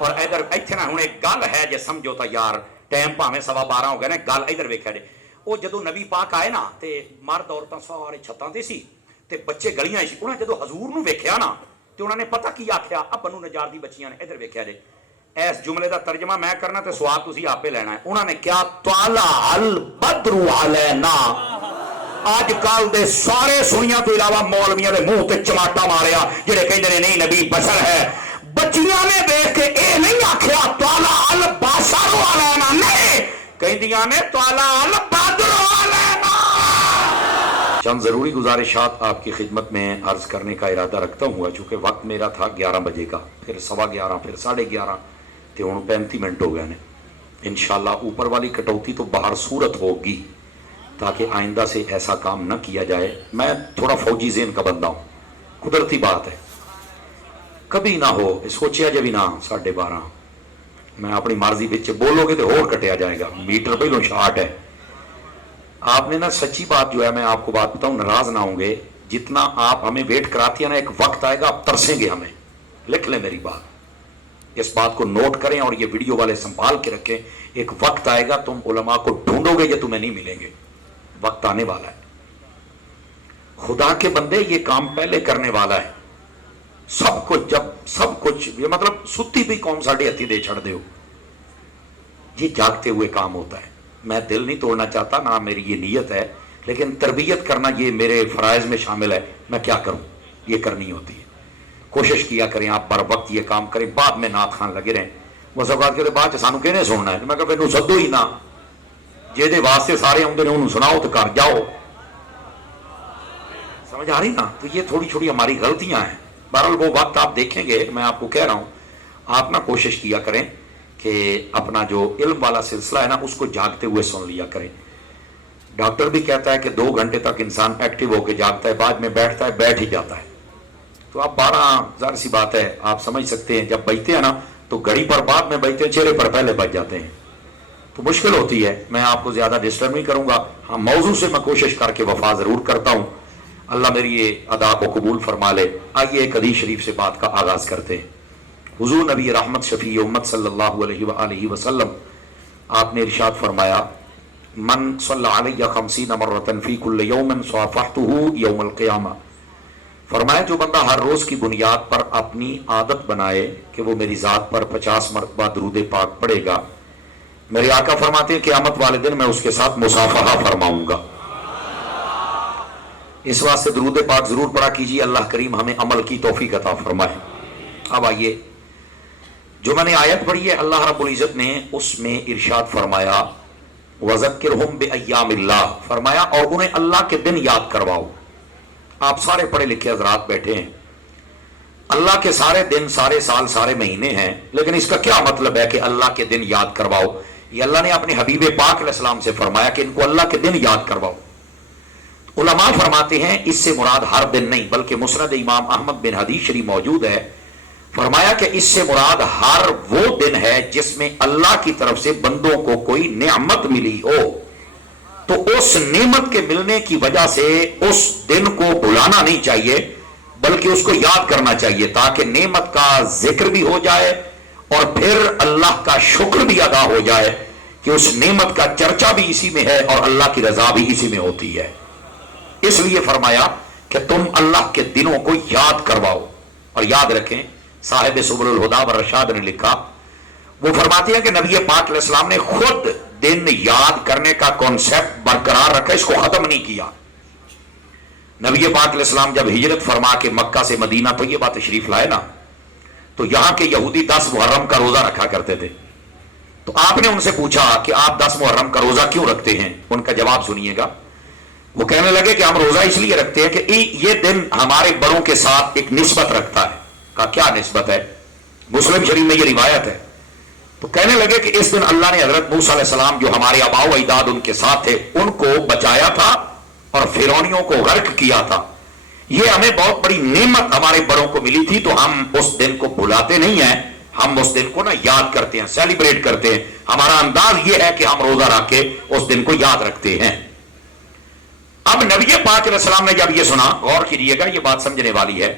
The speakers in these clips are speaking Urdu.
اور ادھر ایتھے نہ ہن ایک گل ہے جے سمجھو تا یار ٹائم بھاویں 12:15 ہو گئے نے گل ادھر ویکھیا جے وہ جدوں نبی پاک آئے نا تے مرد عورتاں سارے چھتاں تے سی تے بچے گلیاں سی انہاں جدوں حضور نو ویکھیا نا تے انہاں نے پتہ کی آکھیا اب بنو نجار دی بچیاں نے ادھر ویکھیا جے اس جملے دا ترجمہ میں کرنا تے سوال تسی آپے لینا ہے انہاں نے کیا طلع البدر علینا آج کل دے سارے سنیاں تو علاوہ مولویاں دے منہ تے چماٹا ماریا جڑے کہندے نے نہیں نبی بشر ہے بچیاں نے دیکھ کے اے نہیں آکھیا طلع البشر علینا نہیں کہندیاں نے طلع البدر علینا۔ چند ضروری گزارشات آپ کی خدمت میں عرض کرنے کا ارادہ رکھتا ہوں چونکہ وقت میرا تھا 11 بجے کا پھر 11:15 پھر 11:30 تے ہن 35 منٹ ہو گئے نے انشاءاللہ اوپر والی کٹوتی تو باہر صورت ہوگی تاکہ آئندہ سے ایسا کام نہ کیا جائے۔ میں تھوڑا فوجی ذہن کا بندہ ہوں قدرتی بات ہے کبھی نہ ہو سوچیا جب بھی نہ 12:30 میں اپنی مرضی بچے بولو گے تو اور کٹیا جائے گا میٹر پہلوں شارٹ ہے۔ آپ نے نا سچی بات جو ہے میں آپ کو بات بتاؤں ناراض نہ ہوں گے جتنا آپ ہمیں ویٹ کراتی ہیں نا ایک وقت آئے گا آپ ترسیں گے ہمیں لکھ لیں میری بات اس بات کو نوٹ کریں اور یہ ویڈیو والے سنبھال کے رکھیں ایک وقت آئے گا تم علماء کو ڈھونڈو گے یہ تمہیں نہیں ملیں گے وقت آنے والا ہے خدا کے بندے یہ کام پہلے کرنے والا ہے سب کچھ جب سب کچھ یہ مطلب ستی بھی قوم ساڑھے ہتھی دے چھڑ دے ہو یہ جاگتے ہوئے کام ہوتا ہے میں دل نہیں توڑنا چاہتا نہ میری یہ نیت ہے لیکن تربیت کرنا یہ میرے فرائض میں شامل ہے میں کیا کروں یہ کرنی ہوتی ہے کوشش کیا کریں آپ بر وقت یہ کام کریں بعد میں نعت خان لگے رہیں وہ سب بات کہتے بعد سانو کہنے سننا ہے میں کہا پھر سدو ہی نہ جے دے واسطے سارے آدھے نے انہوں سناؤ تو کر جاؤ سمجھ آ رہی نا تو یہ تھوڑی چھوڑی ہماری غلطیاں ہیں بہرحال وہ وقت آپ دیکھیں گے میں آپ کو کہہ رہا ہوں آپ نہ کوشش کیا کریں کہ اپنا جو علم والا سلسلہ ہے نا اس کو جاگتے ہوئے سن لیا کریں ڈاکٹر بھی کہتا ہے کہ 2 گھنٹے تک انسان ایکٹیو ہو کے جاگتا ہے بعد میں بیٹھتا ہے بیٹھ ہی جاتا ہے تو آپ 12 ظاہر سی بات ہے آپ سمجھ سکتے ہیں جب بجتے ہیں نا تو گھڑی پر بعد میں بجتے ہیں چہرے پر پہلے بج جاتے ہیں تو مشکل ہوتی ہے میں آپ کو زیادہ ڈسٹرب نہیں کروں گا ہاں موضوع سے میں کوشش کر کے وفا ضرور کرتا ہوں اللہ میری یہ ادا کو قبول فرما لے آئیے ایک حدیث شریف سے بات کا آغاز کرتے ہیں حضور نبی رحمت شفیع امت صلی اللہ علیہ وآلہ وسلم آپ نے ارشاد فرمایا من صلی علیہ 50 مرتن فی کل یوم صافحتہ یوم القیامہ فرمایا جو بندہ ہر روز کی بنیاد پر اپنی عادت بنائے کہ وہ میری ذات پر 50 مرتبہ درود پاک پڑھے گا میرے آقا فرماتے ہیں قیامت والے دن میں اس کے ساتھ مصافحہ فرماؤں گا اس واسطے درود پاک ضرور پڑھا کیجیے اللہ کریم ہمیں عمل کی توفیق عطا فرمائے۔ اب آئیے جو میں نے آیت پڑھی ہے اللہ رب العزت نے اس میں ارشاد فرمایا وَذَكِّرْهُمْ بِأَيَّامِ اللَّهِ فرمایا اور انہیں اللہ کے دن یاد کرواؤ آپ سارے پڑھے لکھے حضرات بیٹھے ہیں اللہ کے سارے دن سارے سال سارے مہینے ہیں لیکن اس کا کیا مطلب ہے کہ اللہ کے دن یاد کرواؤ یہ اللہ نے اپنے حبیب پاک علیہ السلام سے فرمایا کہ ان کو اللہ کے دن یاد کرواؤ علماء فرماتے ہیں اس سے مراد ہر دن نہیں بلکہ مسند امام احمد بن حدیث شریف موجود ہے فرمایا کہ اس سے مراد ہر وہ دن ہے جس میں اللہ کی طرف سے بندوں کو کوئی نعمت ملی ہو تو اس نعمت کے ملنے کی وجہ سے اس دن کو بھلانا نہیں چاہیے بلکہ اس کو یاد کرنا چاہیے تاکہ نعمت کا ذکر بھی ہو جائے اور پھر اللہ کا شکر بھی ادا ہو جائے کہ اس نعمت کا چرچا بھی اسی میں ہے اور اللہ کی رضا بھی اسی میں ہوتی ہے اس لیے فرمایا کہ تم اللہ کے دنوں کو یاد کرواؤ اور یاد رکھیں صاحب سبل الہدا والرشاد نے لکھا وہ فرماتے ہیں کہ نبی پاک علیہ السلام نے خود دن یاد کرنے کا کانسیپٹ برقرار رکھا اس کو ختم نہیں کیا نبی پاک علیہ السلام جب ہجرت فرما کے مکہ سے مدینہ طیبہ تشریف لائے نا تو یہاں کے یہودی 10 محرم کا روزہ رکھا کرتے تھے تو آپ نے ان سے پوچھا کہ آپ 10 محرم کا روزہ کیوں رکھتے ہیں ان کا جواب سنیے گا وہ کہنے لگے کہ ہم روزہ اس لیے رکھتے ہیں کہ یہ دن ہمارے بڑوں کے ساتھ ایک نسبت رکھتا ہے کہا کیا نسبت ہے مسلم شریف میں یہ روایت ہے تو کہنے لگے کہ اس دن اللہ نے حضرت موسیٰ علیہ السلام جو ہمارے آباء و اجداد ان کے ساتھ تھے ان کو بچایا تھا اور فرعونیوں کو غرق کیا تھا یہ ہمیں بہت بڑی نعمت ہمارے بڑوں کو ملی تھی تو ہم اس دن کو بھلاتے نہیں ہیں ہم اس دن کو نا یاد کرتے ہیں سیلیبریٹ کرتے ہیں ہمارا انداز یہ ہے کہ ہم روزہ رکھ کے اس دن کو یاد رکھتے ہیں اب نبی پاک علیہ السلام نے جب یہ سنا غور کیجیے گا یہ بات سمجھنے والی ہے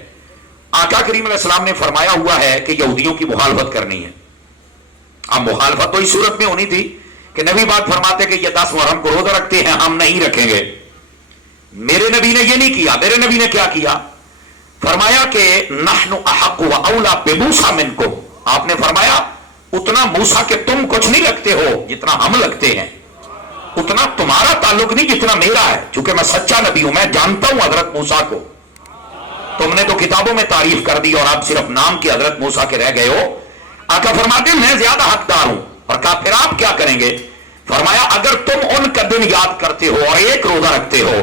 آقا کریم علیہ السلام نے فرمایا ہوا ہے کہ یہودیوں کی مخالفت کرنی ہے اب مخالفت تو اس صورت میں ہونی تھی کہ نبی بات فرماتے کہ یہ 10 محرم کو روزہ رکھتے ہیں، ہم نہیں رکھیں گے. میرے نبی نے یہ نہیں کیا. میرے نبی نے کیا کیا؟ فرمایا کہ نحن احق و اولا بموسیٰ منکم. آپ نے فرمایا اتنا موسیٰ کہ تم کچھ نہیں رکھتے ہو جتنا ہم لگتے ہیں، اتنا تمہارا تعلق نہیں جتنا میرا ہے، چونکہ میں سچا نبی ہوں، میں جانتا ہوں حضرت موسیٰ کو. تم نے تو کتابوں میں تعریف کر دی اور آپ صرف نام کے حضرت موسیٰ کے رہ گئے ہو. آقا فرماتے ہیں میں زیادہ حقدار ہوں. اور کہا پھر آپ کیا کریں گے؟ فرمایا اگر تم ان کا دن یاد کرتے ہو اور ایک روزہ رکھتے ہو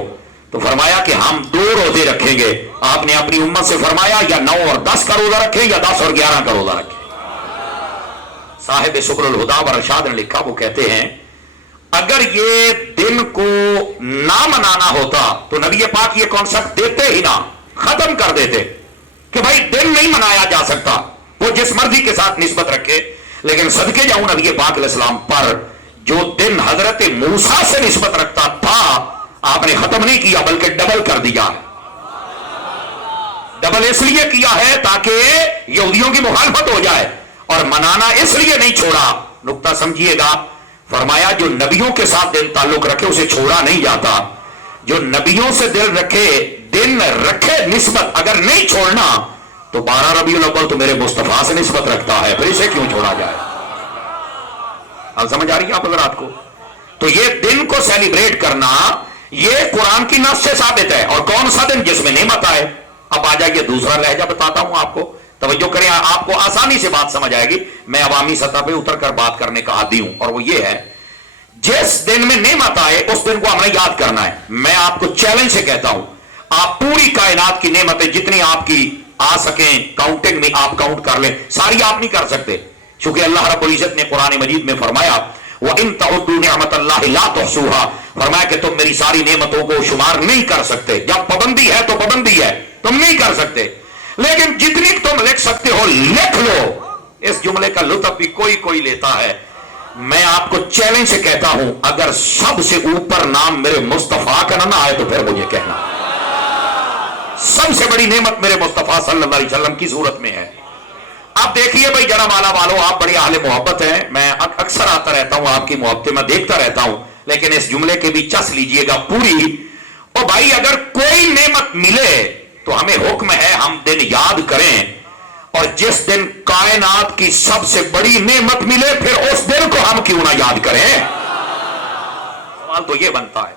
تو فرمایا کہ ہم 2 روزے رکھیں گے. آپ نے اپنی امت سے فرمایا یا 9 اور 10 کا روزہ رکھیں یا 10 اور 11 کا روزہ رکھیں. صاحب سبل الہدا و ارشاد نے لکھا، وہ کہتے ہیں اگر یہ دن کو نہ منانا ہوتا تو نبی پاک یہ کانسیپٹ دیتے ہی نہ، ختم کر دیتے کہ بھائی دن نہیں منایا جا سکتا، وہ جس مرضی کے ساتھ نسبت رکھے. لیکن صدقے جاؤں نبی پاک علیہ السلام پر جو دن حضرت موسیٰ سے نسبت رکھتا تھا آپ نے ختم نہیں کیا بلکہ ڈبل کر دیا. ڈبل اس لیے کیا ہے تاکہ یہودیوں کی مخالفت ہو جائے، اور منانا اس لیے نہیں چھوڑا. نقطہ سمجھیے گا. فرمایا جو نبیوں کے ساتھ دل تعلق رکھے اسے چھوڑا نہیں جاتا. جو نبیوں سے دل رکھے، دن رکھے نسبت، اگر نہیں چھوڑنا تو 12 ربیع الاول تو میرے مصطفیٰ سے نسبت رکھتا ہے، پھر اسے کیوں چھوڑا جائے؟ اب سمجھ آ رہی ہے آپ حضرات کو؟ تو یہ دن کو سیلیبریٹ کرنا یہ قرآن کی نص سے ثابت ہے. اور کون سا دن جس میں نعمت آئے؟ اب آ جائیے دوسرا لہجہ بتاتا ہوں آپ کو، توجہ کریں، آپ کو آسانی سے بات سمجھ آئے گی. میں عوامی سطح پہ اتر کر بات کرنے کا عادی ہوں، اور وہ یہ ہے جس دن میں نعمت آئے اس دن کو ہم نے یاد کرنا ہے. میں آپ کو چیلنج سے کہتا ہوں آپ پوری کائنات کی نعمتیں جتنی آپ کی آ سکیں کاؤنٹنگ میں آپ کاؤنٹ کر لیں، ساری آپ نہیں کر سکتے، چونکہ اللہ رب العزت نے قرآن مجید میں فرمایا وَإِن تَعُدُّوا نِعْمَةَ اللَّهِ لَا تُحْصُوهَا. فرمایا کہ تم میری ساری نعمتوں کو شمار نہیں کر سکتے. جب پابندی ہے تو پابندی ہے، تم نہیں کر سکتے، لیکن جتنی تم لکھ سکتے ہو لکھ لو. اس جملے کا لطف بھی کوئی لیتا ہے. میں آپ کو چیلنج سے کہتا ہوں اگر سب سے اوپر نام میرے مصطفیٰ کا نہ آئے تو پھر مجھے کہنا. سب سے بڑی نعمت میرے مصطفیٰ صلی اللہ علیہ وسلم کی صورت میں ہے. اب دیکھیے بھائی جناب والا والو، آپ بڑی اہل محبت ہیں، میں اکثر آتا رہتا ہوں، آپ کی محبتیں میں دیکھتا رہتا ہوں، لیکن اس جملے کے بھی چس لیجئے گا پوری. اور بھائی اگر کوئی نعمت ملے تو ہمیں حکم ہے ہم دن یاد کریں، اور جس دن کائنات کی سب سے بڑی نعمت ملے پھر اس دن کو ہم کیوں نہ یاد کریں. سوال تو یہ بنتا ہے.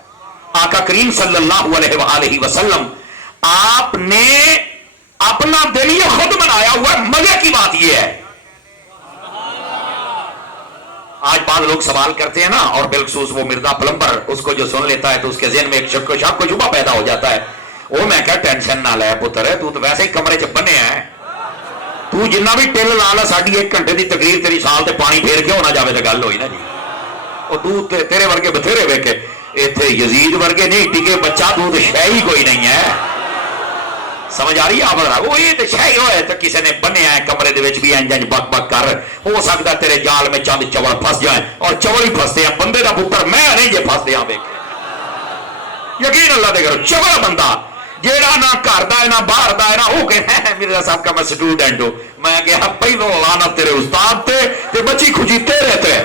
آقا کریم صلی اللہ علیہ وآلہ وسلم آپ نے اپنا دن یہ خود منایا ہوا ہے. مزے کی بات یہ ہے آج بعض لوگ سوال کرتے ہیں نا، اور بالخصوص وہ مرزا پلمبر، اس کو جو سن لیتا ہے تو اس کے ذہن میں ایک شک و شبہ پیدا ہو جاتا ہے. وہ میں کیا ٹینشن نہ لے پتر ہے، تو ویسے ہی کمرے چ بنے ہیں، تو جنہ بھی ٹل لا لا ساڑی 1 گھنٹے دی تقریر تیری سال تے پانی پھیر کے ہونا جاوے تے گل ہوئی نا جی. اور تو تیرے ورگے بتھیرے ویکھے ایتھے یزید ورگے نہیں ٹکے بچہ، تو شے ہی کوئی نہیں ہے. سمجھ آ رہی ہے آپ؟ وہ یہ تو شاہی ہوئے تو کسی نے بنیا ہے کمرے دے وچ بھی انج بک بک کر، ہو سکتا تیرے جال میں چند چوڑ پھنس جائیں، اور چوڑ ہی پھنستے ہیں. بندے دا پتر میں نہیں جے پھنستے ہیں ویکھ، یقین اللہ دے کرو. چوڑا بندہ جیڑا نہ گھر دا ہے نہ باہر دا ہے نہ، وہ کہ مرزا صاحب کا میں سٹوڈنٹ ہوں. میں کہا پہلو لعنت تیرے استاد تے بچی کھجی تیرے تے.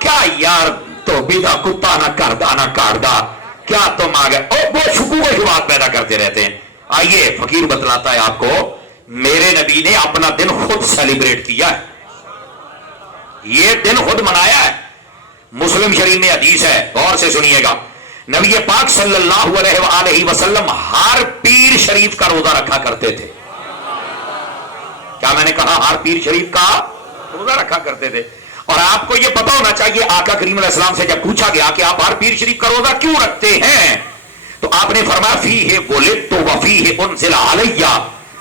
کیا یار تو بیدا کتا نہ گھر دا نہ گھر دا، کیا تم آ گئے اور وہ شکوک و شبہات پیدا کرتے رہتے ہیں. آئیے فقیر بتلاتا ہے آپ کو، میرے نبی نے اپنا دن خود سیلیبریٹ کیا ہے، یہ دن خود منایا ہے. مسلم شریف میں حدیث ہے، غور سے سنیے گا. نبی پاک صلی اللہ علیہ وآلہ وسلم ہر پیر شریف کا روزہ رکھا کرتے تھے. کیا میں نے کہا؟ ہر پیر شریف کا روزہ رکھا کرتے تھے. اور آپ کو یہ پتا ہونا چاہیے آقا کریم علیہ السلام سے جب پوچھا گیا کہ آپ ہر پیر شریف کا روزہ کیوں رکھتے ہیں تو آپ نے فرمایا فیہ ولدت وفیہ انزل علیہ.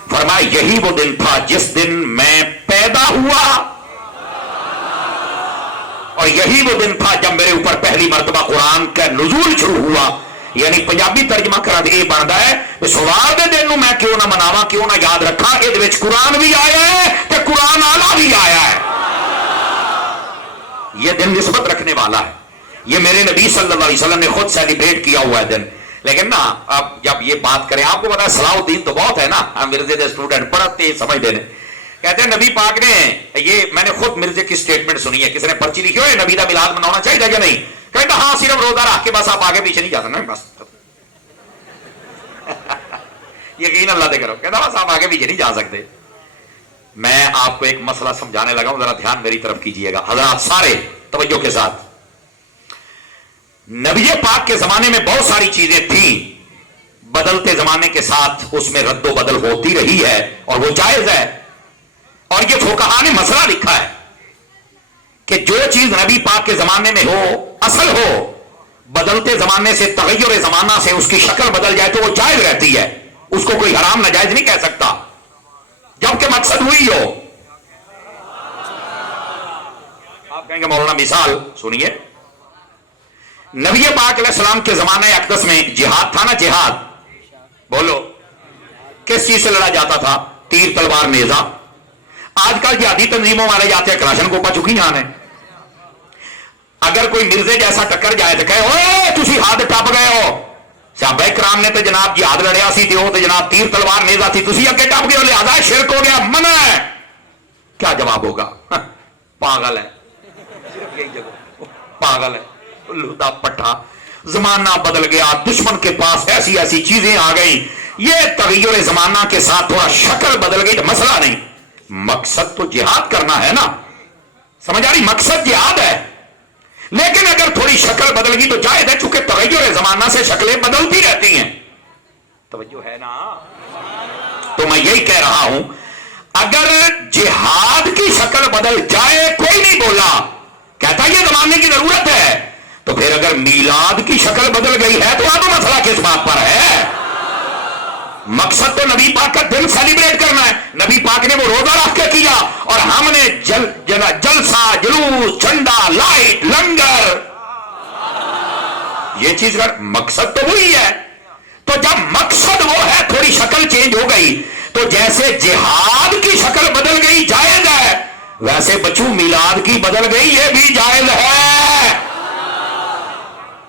فرمایا یہی وہ دن تھا جس دن میں پیدا ہوا، اور یہی وہ دن تھا جب میرے اوپر پہلی مرتبہ قرآن کا نزول شروع ہوا. یعنی پنجابی ترجمہ کرا دے یہ بنتا ہے سوار دے دن میں کیوں نہ مناواں، کیوں نہ یاد رکھاں. یہ وچ قرآن بھی آیا ہے تے قرآن آلہ بھی آیا ہے. یہ دن نسبت رکھنے والا ہے، یہ میرے نبی صلی اللہ علیہ وسلم نے خود سیلیبریٹ کیا ہوا ہے دن. لیکن نا اب جب یہ بات کریں، آپ کو پتا ہے صلاح الدین تو بہت ہے نا، مرزے دے اسٹوڈنٹ پڑھتے سمجھتے ہیں. کہتے ہیں نبی پاک نے, یہ میں نے خود مرزے کی سٹیٹمنٹ سنی ہے, کسی نے پرچی لکھی ہوئے نبی دا میلاد منانا چاہیے یا نہیں, کہتا ہاں صرف روزہ رکھ کے بس آپ آگے پیچھے نہیں جا سکتے بس یقین اللہ دے کرو, کہتا بس آپ آگے پیچھے نہیں جا سکتے. میں آپ کو ایک مسئلہ سمجھانے لگا ہوں, ذرا دھیان میری طرف کیجئے گا حضرات سارے توجہ کے ساتھ. نبی پاک کے زمانے میں بہت ساری چیزیں تھیں, بدلتے زمانے کے ساتھ اس میں رد و بدل ہوتی رہی ہے اور وہ جائز ہے. اور یہ فقہا نے مسئلہ لکھا ہے کہ جو چیز نبی پاک کے زمانے میں ہو اصل ہو, بدلتے زمانے سے تغیر زمانہ سے اس کی شکل بدل جائے تو وہ جائز رہتی ہے, اس کو کوئی حرام ناجائز نہیں کہہ سکتا جبکہ مقصد ہوئی ہو. آپ کہیں گے مولانا مثال سنیے, نبی پاک علیہ السلام کے زمانے اقدس میں جہاد تھا نا, جہاد بولو کس چیز سے لڑا جاتا تھا؟ تیر تلوار نیزہ. آج کل جہادی تنظیموں والے جاتے ہیں کلاشن کو چکی جان ہے. اگر کوئی مرزے جیسا ٹکر جائے تو کہے اوے تسی حد ٹپ گئے ہو, صحابہ کرام نے تو جناب جہاد لڑیا سی تو جناب تیر تلوار نیزہ تھی, تسی اگے ٹپ گئے ہو لہذا شرک ہو گیا, منع ہے. کیا جواب ہوگا؟ پاگل ہے, صرف یہی جگہ پاگل ہے, لودا پٹھا. زمانہ بدل گیا, دشمن کے پاس ایسی ایسی چیزیں آ گئی, یہ تغیر زمانہ کے ساتھ تھوڑا شکل بدل گئی تو مسئلہ نہیں. مقصد تو جہاد کرنا ہے نا, سمجھ آ رہی, مقصد جہاد ہے, لیکن اگر تھوڑی شکل بدل گئی تو جائز ہے چونکہ تغیر زمانہ سے شکلیں بدلتی رہتی ہیں. توجہ ہے نا؟ تو میں یہی کہہ رہا ہوں اگر جہاد کی شکل بدل جائے, کوئی نہیں بولا, کہتا یہ زمانے کی ضرورت ہے, تو پھر اگر میلاد کی شکل بدل گئی ہے تو اب مسئلہ کس بات پر ہے؟ مقصد تو نبی پاک کا دن سیلیبریٹ کرنا ہے. نبی پاک نے وہ روزہ رکھ کے کیا اور ہم نے جلسہ, جلوس, جھنڈا, لائٹ, لنگر, یہ چیز کا مقصد تو وہی ہے. تو جب مقصد وہ ہے تھوڑی شکل چینج ہو گئی تو جیسے جہاد کی شکل بدل گئی جائز ہے, ویسے بچوں میلاد کی بدل گئی یہ بھی جائز ہے.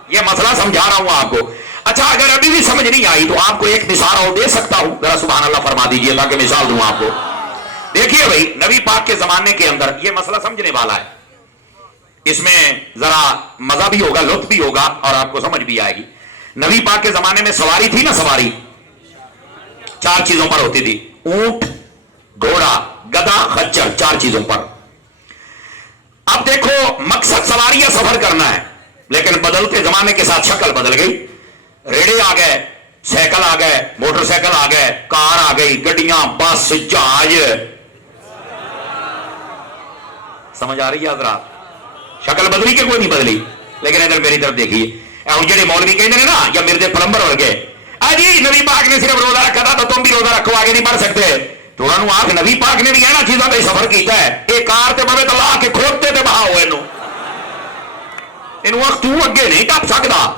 یہ مسئلہ سمجھا رہا ہوں آپ کو. اچھا اگر ابھی بھی سمجھ نہیں آئی تو آپ کو ایک مثال اور دے سکتا ہوں, ذرا سبحان اللہ فرما دیجئے تاکہ مثال دوں آپ کو. دیکھیے بھائی, نبی پاک کے زمانے کے اندر یہ مسئلہ سمجھنے والا ہے, اس میں ذرا مزہ بھی ہوگا, لطف بھی ہوگا اور آپ کو سمجھ بھی آئے گی. نبی پاک کے زمانے میں سواری تھی نا, سواری 4 چیزوں پر ہوتی تھی, اونٹ, گھوڑا, گدھا, خچر, 4 چیزوں پر. اب دیکھو مقصد سواری یا سفر کرنا ہے, لیکن بدلتے زمانے کے ساتھ شکل بدل گئی. ریڑے آ گئے, سائیکل آ گئے, موٹر سائیکل آ گئے, کار آ گئی, گڈیاں, بس, جہاز. سمجھ آ رہی ہے حضرات؟ شکل بدلی کہ کوئی نہیں بدلی؟ لیکن ادھر میری طرف دیکھیے, جڑے مولوی کہتے ہیں نا یا مرزے پلمبر ہو گئے, جی نبی پاک نے صرف روزہ رکھا تھا تو تم بھی روزہ رکھو, آگے نہیں بڑھ سکتے. تو انہوں نے آخ نبی پاک نے بھی اینا چیزاں پہ سفر کیتا ہے, ایک کار تے بھوے تو لا کے کھوتے تے بہا ہوئے انہوں وقت تو اگے نہیں ٹپ سکتا.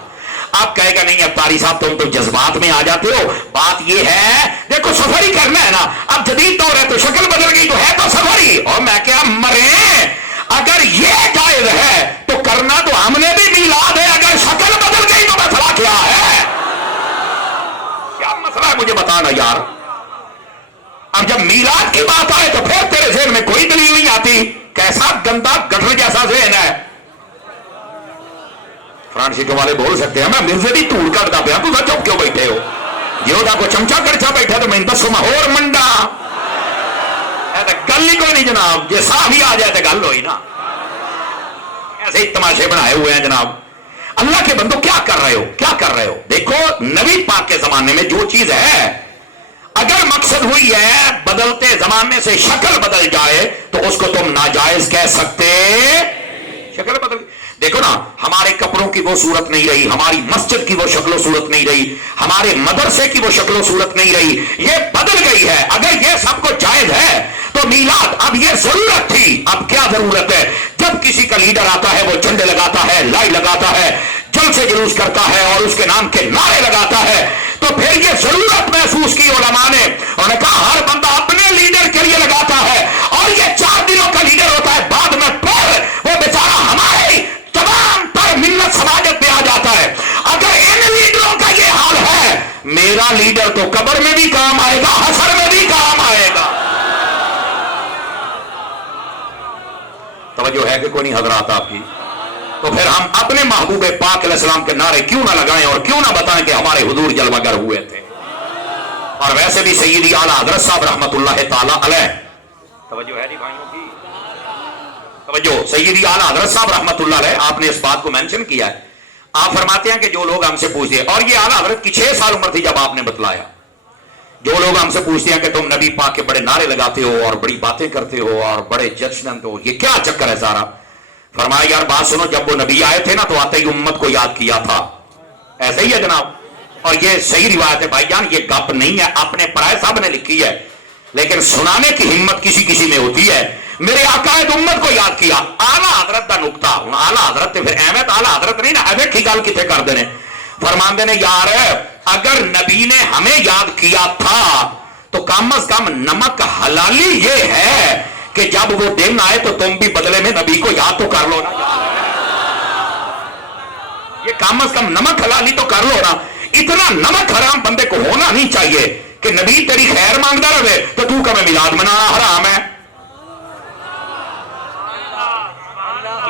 آپ کہے گا نہیں اب قاری صاحب تم تو جذبات میں آ جاتے ہو. بات یہ ہے دیکھو سفر ہی کرنا ہے نا, اب جدید دور ہے تو شکل بدل گئی تو ہے تو سفر ہی. اور میں کیا مرے, اگر یہ جائز ہے تو کرنا تو ہم نے بھی میلاد ہے, اگر شکل بدل گئی تو مسئلہ کیا ہے؟ کیا مسئلہ ہے مجھے بتانا یار. اب جب میلاد کی بات آئے تو پھر تیرے ذہن میں کوئی دلیل نہیں آتی. کیسا گندا گٹر جیسا ذہن ہے. فرانٹ سیٹوں والے بول سکتے ہیں میں مرزے دی دھول کٹتا پیا, تو چپ کیوں بیٹھے ہو؟ جیو دا کو چمچا کرچا بیٹھا تو میں دسو میں اور منڈا. گل ہی کوئی نہیں جناب, جی صاف ہی آ جائے تو گل ہوئی نا. ایسے ہی تماشے بنائے ہوئے ہیں جناب. اللہ کے بندو کیا کر رہے ہو, کیا کر رہے ہو؟ دیکھو نبی پاک کے زمانے میں جو چیز ہے اگر مقصد ہوئی ہے بدلتے زمانے سے شکل بدل جائے تو اس کو تم ناجائز کہہ سکتے. شکل بدل, دیکھو نا ہمارے کپڑوں کی وہ صورت نہیں رہی, ہماری مسجد کی وہ شکل و صورت نہیں رہی, ہمارے مدرسے کی وہ شکل و صورت نہیں رہی, یہ بدل گئی ہے. اگر یہ سب کو جائز ہے تو میلاد اب یہ ضرورت تھی, اب کیا ضرورت ہے؟ جب کسی کا لیڈر آتا ہے وہ جھنڈے لگاتا ہے, لائی لگاتا ہے, جلسے جلوس کرتا ہے اور اس کے نام کے نعرے لگاتا ہے, تو پھر یہ ضرورت محسوس کی علماء نے, انہوں نے کہا ہر بندہ اپنے لیڈر کے لیے لگاتا ہے اور یہ 4 دنوں کا لیڈر ہوتا ہے, بعد میں پھر وہ بیچارہ ہمارے تمام پر ملت سماجت میں آ جاتا ہے. اگر ان لیڈروں کا یہ حال ہے, میرا لیڈر تو قبر میں بھی کام آئے گا, حشر میں بھی کام آئے گا. توجہ ہے کہ کوئی نہیں حضرات آپ کی؟ تو پھر ہم اپنے محبوب پاک علیہ السلام کے نعرے کیوں نہ لگائیں اور کیوں نہ بتائیں کہ ہمارے حضور جلوہ گر ہوئے تھے؟ اور ویسے بھی سیدی اعلیٰ حضرت صاحب رحمت اللہ تعالی علیہ، توجہ ہے نہیں بھائیوں کی؟ توجہ، سیدی اعلیٰ حضرت صاحب رحمت اللہ علیہ، آپ نے اس بات کو مینشن کیا ہے، آپ فرماتے ہیں کہ جو لوگ ہم سے پوچھتے ہیں، اور یہ اعلیٰ حضرت کی 6 سال عمر تھی جب آپ نے بتلایا، جو لوگ ہم سے پوچھتے ہیں کہ تم نبی پاک کے بڑے نعرے لگاتے ہو اور بڑی باتیں کرتے ہو اور بڑے ججمنٹ ہو، یہ کیا چکر ہے سارا؟ فرمایا یار بات سنو، جب وہ نبی آئے تھے نا تو آتے ہی امت کو یاد کیا تھا، ایسا ہی ہے جناب؟ اور یہ صحیح روایت ہے بھائی جان، یہ گپ نہیں ہے، اپنے پرائے صاحب نے لکھی ہے، لیکن سنانے کی ہمت کسی کسی میں ہوتی ہے۔ میرے آقا نے امت کو یاد کیا، اعلیٰ حضرت کا نقطہ، ہوں اعلیٰ حضرت تے پھر احمد اعلیٰ حضرت نہیں نا، احمد کی گل کتنے کر دینے؟ فرماندے نے یار اگر نبی نے ہمیں یاد کیا تھا تو کم از کم نمک حلالی یہ ہے کہ جب وہ دن آئے تو تم بھی بدلے میں نبی کو یاد تو کر لو نا، یہ کم از کم نمک حلالی تو کر لو نا۔ اتنا نمک حرام بندے کو ہونا نہیں چاہیے کہ نبی تیری خیر مانگتا رہے تو تو کبھی میلاد منانا حرام ہے۔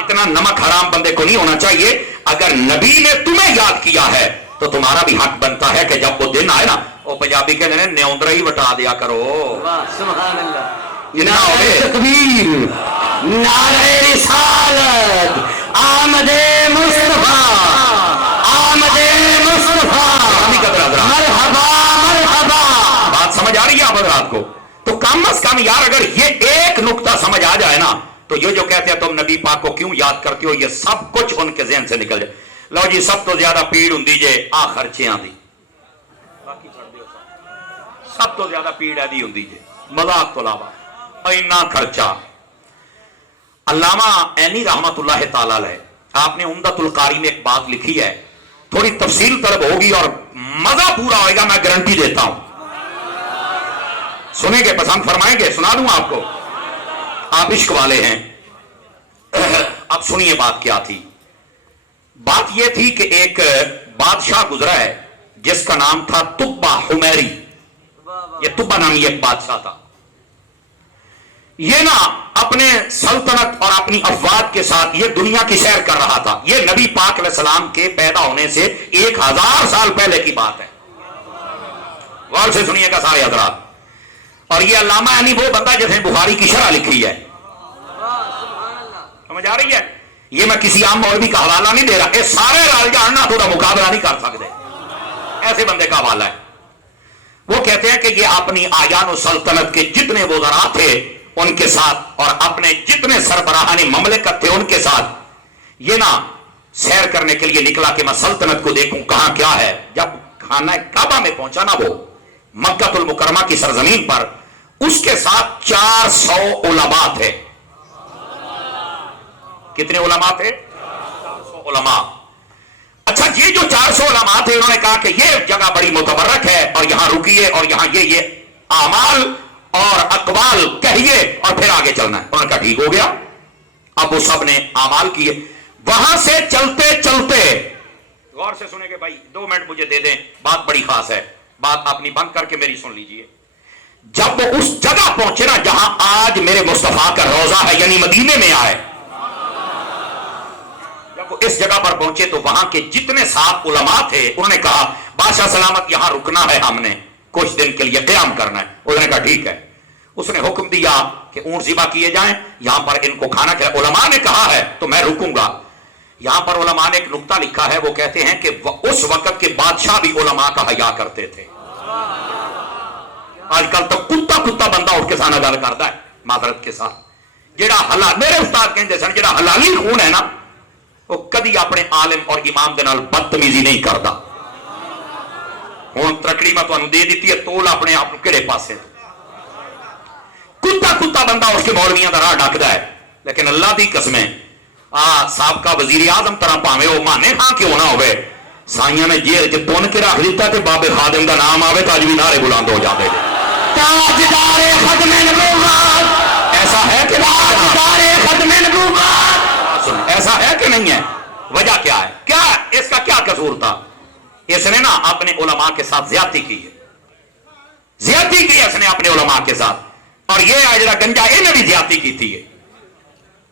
اتنا نمک حرام بندے کو نہیں ہونا چاہیے۔ اگر نبی نے تمہیں یاد کیا ہے تو تمہارا بھی حق بنتا ہے کہ جب وہ دن آئے نا، وہ پنجابی کہتے ہیں نیوندرا ہی وٹا دیا کرو۔ سبحان اللہ، نعرہ تکبیر، نعرہ رسالت، آمد مصطفیٰ، آمد مصطفیٰ، مرحبا مرحبا۔ بات سمجھ آ رہی ہے آپ حضرات کو؟ تو کم از کم یار اگر یہ ایک نقطہ سمجھ آ جائے نا تو یہ جو کہتے ہیں تم نبی پاک کو کیوں یاد کرتے ہو، یہ سب کچھ ان کے ذہن سے نکل جائے۔ لو جی، سب تو زیادہ پیڑ ہوں جے آ خرچیاں دی، سب تو زیادہ پیڑ ہے دی ہوں جے مذاق تو علاوہ اینا خرچہ۔ علامہ عینی رحمت اللہ تعالی علیہ، آپ نے عمدۃ القاری میں ایک بات لکھی ہے، تھوڑی تفصیل طلب ہوگی اور مزہ پورا ہوئے گا، میں گارنٹی دیتا ہوں۔ سنیں گے، پسند فرمائیں گے؟ سنا دوں آپ کو، آپ عشق والے ہیں۔ اب سنیے بات کیا تھی۔ بات یہ تھی کہ ایک بادشاہ گزرا ہے جس کا نام تھا تبہ حمیری، یہ تبہ نامی ایک بادشاہ تھا۔ یہ نا اپنے سلطنت اور اپنی افواج کے ساتھ یہ دنیا کی سیر کر رہا تھا۔ یہ نبی پاک علیہ السلام کے پیدا ہونے سے 1000 سال پہلے کی بات ہے، غور سے سنیے گا سارے حضرات۔ اور یہ علامہ یعنی وہ بندہ جس نے بخاری کی شرح لکھی ہے، سمجھ آ رہی ہے؟ یہ میں کسی عام مولوی کا حوالہ نہیں دے رہا، یہ سارے رال جاننا تو مقابلہ نہیں کر سکتے، ایسے بندے کا حوالہ ہے۔ وہ کہتے ہیں کہ یہ اپنی آیان و سلطنت کے جتنے وزراء تھے ان کے ساتھ اور اپنے جتنے سربراہان مملکت تھے ان کے ساتھ یہ نا سیر کرنے کے لیے نکلا کہ میں سلطنت کو دیکھوں کہاں کیا ہے۔ جب خانہ کعبہ میں پہنچا نا، وہ مکہ المکرمہ کی سرزمین پر، اس کے ساتھ 400 علماء تھے۔ کتنے علماء تھے؟ 400 علماء۔ اچھا، یہ جو 400 علماء تھے انہوں نے کہا کہ یہ جگہ بڑی متبرک ہے اور یہاں رکیے اور یہاں یہ اعمال اور اقوال کہیے اور پھر آگے چلنا ہے۔ انہوں نے کہا ٹھیک ہو گیا۔ اب وہ سب نے اعمال کیے۔ وہاں سے چلتے چلتے، غور سے سنیں گے بھائی، 2 منٹ مجھے دے دیں، بات بڑی خاص ہے، بات اپنی بند کر کے میری سن لیجئے۔ جب وہ اس جگہ پہنچے نا جہاں آج میرے مصطفیٰ کا روضہ ہے، یعنی مدینے میں آئے، جب وہ اس جگہ پر پہنچے تو وہاں کے جتنے صاحب علماء تھے انہوں نے کہا بادشاہ سلامت یہاں رکنا ہے، ہم نے کچھ دن کے لیے قیام کرنا ہے۔ انہوں نے کہا ٹھیک ہے۔ اس نے حکم دیا کہ اونٹ ذبح کیے جائیں، یہاں پر ان کو کھانا کھلائیں۔ علماء نے کہا ہے تو میں رکوں گا۔ یہاں پر علماء نے ایک نقطہ لکھا ہے، وہ کہتے ہیں کہ اس وقت کے بادشاہ بھی علماء کا حیا کرتے تھے۔ آج کل تو کتا بندہ اٹھ کے سانا گل کرتا ہے، معذرت کے ساتھ۔ جڑا حلال، میرے استاد کہندے سن، جڑا حلالی خون ہے نا وہ کدی اپنے عالم اور امام دے نال بدتمیزی نہیں کرتا۔ ہوں ترکڑی میں تمہیں دے دیتی ہے، تول اپنے آپ کہڑے پاسے۔ کتا بندہ اس کے مولویاں دا راہ ڈکدا ہے، لیکن اللہ دی قسمیں سابقہ وزیر اعظم طرح پاویں وہ مانے خان کیوں نہ ہوئے، سائیاں نے جیل چ پن کے رکھ دیتا کہ بابے خادم دا نام آوے تو اج بھی نعرے بلند ہو جاندے۔ تاجدار ختم نبوت، ایسا ہے کہ تاجدار ختم نبوت، ایسا ہے کہ نہیں ہے؟ وجہ کیا ہے؟ کیا اس کا کیا قصور تھا؟ اس نے نا اپنے علماء کے ساتھ زیادتی کی ہے، زیادتی کی اس نے اپنے علماء کے ساتھ، اور یہ آجرا گنجا انہیں بھی زیادتی کی تھی۔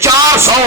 400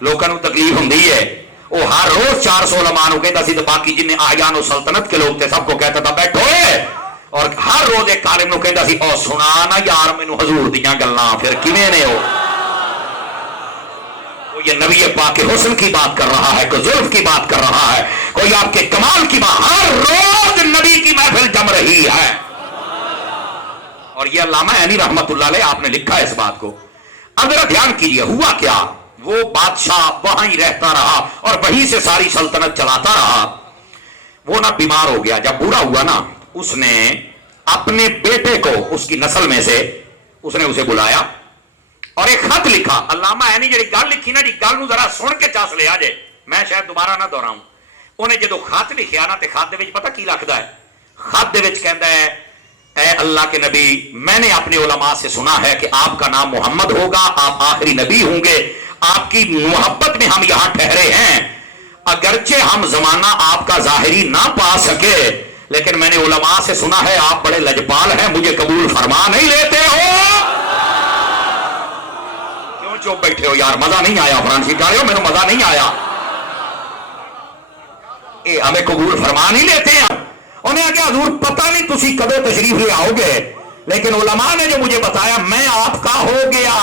لوگوں کو تکلیف ہوندی ہے، وہ ہر روز 400 علماء نو کہندا سی تے باقی جن اعیان و سلطنت کے لوگ تھے سب کو کہتا تھا بیٹھو، اور ہر روز ایک عالم نو کہندا سی او سنا نا یار مینوں حضور دیاں گلاں، پھر کیویں نے وہ یہ نبی پاک کے حسن کی بات کر رہا ہے، کوئی ظلم کی بات کر رہا ہے، کوئی آپ کے کمال کی بات، ہر روز نبی کی محفل جم رہی ہے۔ اور یہ علامہ عینی رحمت اللہ علیہ آپ نے لکھا ہے اس بات کو۔ اب ذرا دھیان کیجئے ہوا کیا، وہ بادشاہ وہاں ہی رہتا رہا اور وہیں سے ساری سلطنت چلاتا رہا۔ وہ نہ بیمار ہو گیا، جب بوڑھا ہوا نا اس نے اپنے بیٹے کو اس کی نسل میں سے اس نے اسے بلایا اور ایک خط لکھا۔ علامہ عینی جڑی گل لکھی نا جی گل نو ذرا سن کے چس لیا جے، میں شاید دوبارہ نہ دہراؤں۔ انہیں جدو خط لکھیا نا تے خط دے وچ پتہ کی لکھدا ہے؟ خط دے وچ کہندا ہے اے اللہ کے نبی، میں نے اپنے علماء سے سنا ہے کہ آپ کا نام محمد ہوگا، آپ آخری نبی ہوں گے، آپ کی محبت میں ہم یہاں ٹھہرے ہیں، اگرچہ ہم زمانہ آپ کا ظاہری نہ پا سکے لیکن میں نے علماء سے سنا ہے آپ بڑے لجپال ہیں، مجھے قبول فرما نہیں لیتے ہو؟ کیوں چپ بیٹھے ہو یار؟ مزہ نہیں آیا فرانسی جا رہے ہو؟ میرے مزہ نہیں آیا، اے ہمیں قبول فرما نہیں لیتے ہیں۔ انہیں کہا حضور پتہ نہیں تسی کدے تشریف لے آؤ گے، لیکن علماء نے جو مجھے بتایا میں آپ کا ہو گیا،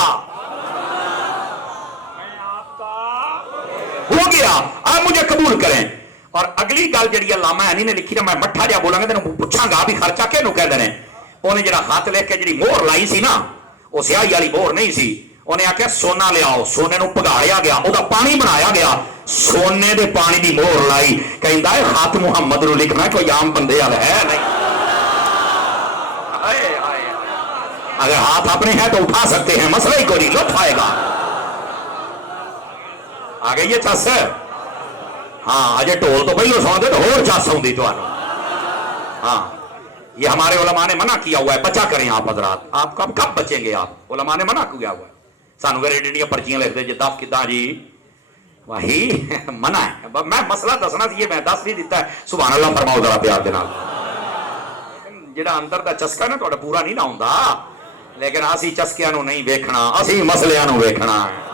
آپ مجھے قبول کریں۔ اور اگلی گل جڑی علامہ عینی نے لکھی نا، میں مٹھا جا بولاں گا تینوں پوچھاں گا بھی خرچہ کینوں کہندے نے۔ انہیں جڑا خط لکھ کے جڑی مہر لائی سی نا، وہ سیاہی والی مہر نہیں سی، انہیں آخیا سونا لیاؤ، سونے نو پگھاڑیا گیا، وہ پانی بنایا گیا، سونے دے پانی دی مہر لائی، کہندا ہے خط محمد نو لکھنا کوئی عام بندے والا ہے نہیں۔ اگر ہاتھ اپنے ہیں تو اٹھا سکتے ہیں، مسئلہ ہی کوئی نہیں، لطف آئے گا۔ آ گئی یہ چس؟ ہاں اجے ٹول تو پہلو سن دے تو ہور چس آؤندی تانوں۔ ہاں یہ ہمارے علماء نے منع کیا ہوا ہے، بچا کریں آپ حضرات، آپ کب بچیں گے؟ آپ علماء نے منع کیا ہوا ہے، سانو ایڈیاں پرچیاں لکھ دے جی دف کداں جی، وہی منع ہے۔ میں مسئلہ دسنا سی، میں دس بھی دیتا ہے، سبحان اللہ فرماؤ ذرا پیار دے نال۔ جڑا اندر دا چسکا نا تہاڈا پورا نہیں نہ ہوندا، لیکن اسی چسکیاں نو نہیں ویکھنا، اسی مسلیاں نو ویکھنا ہے،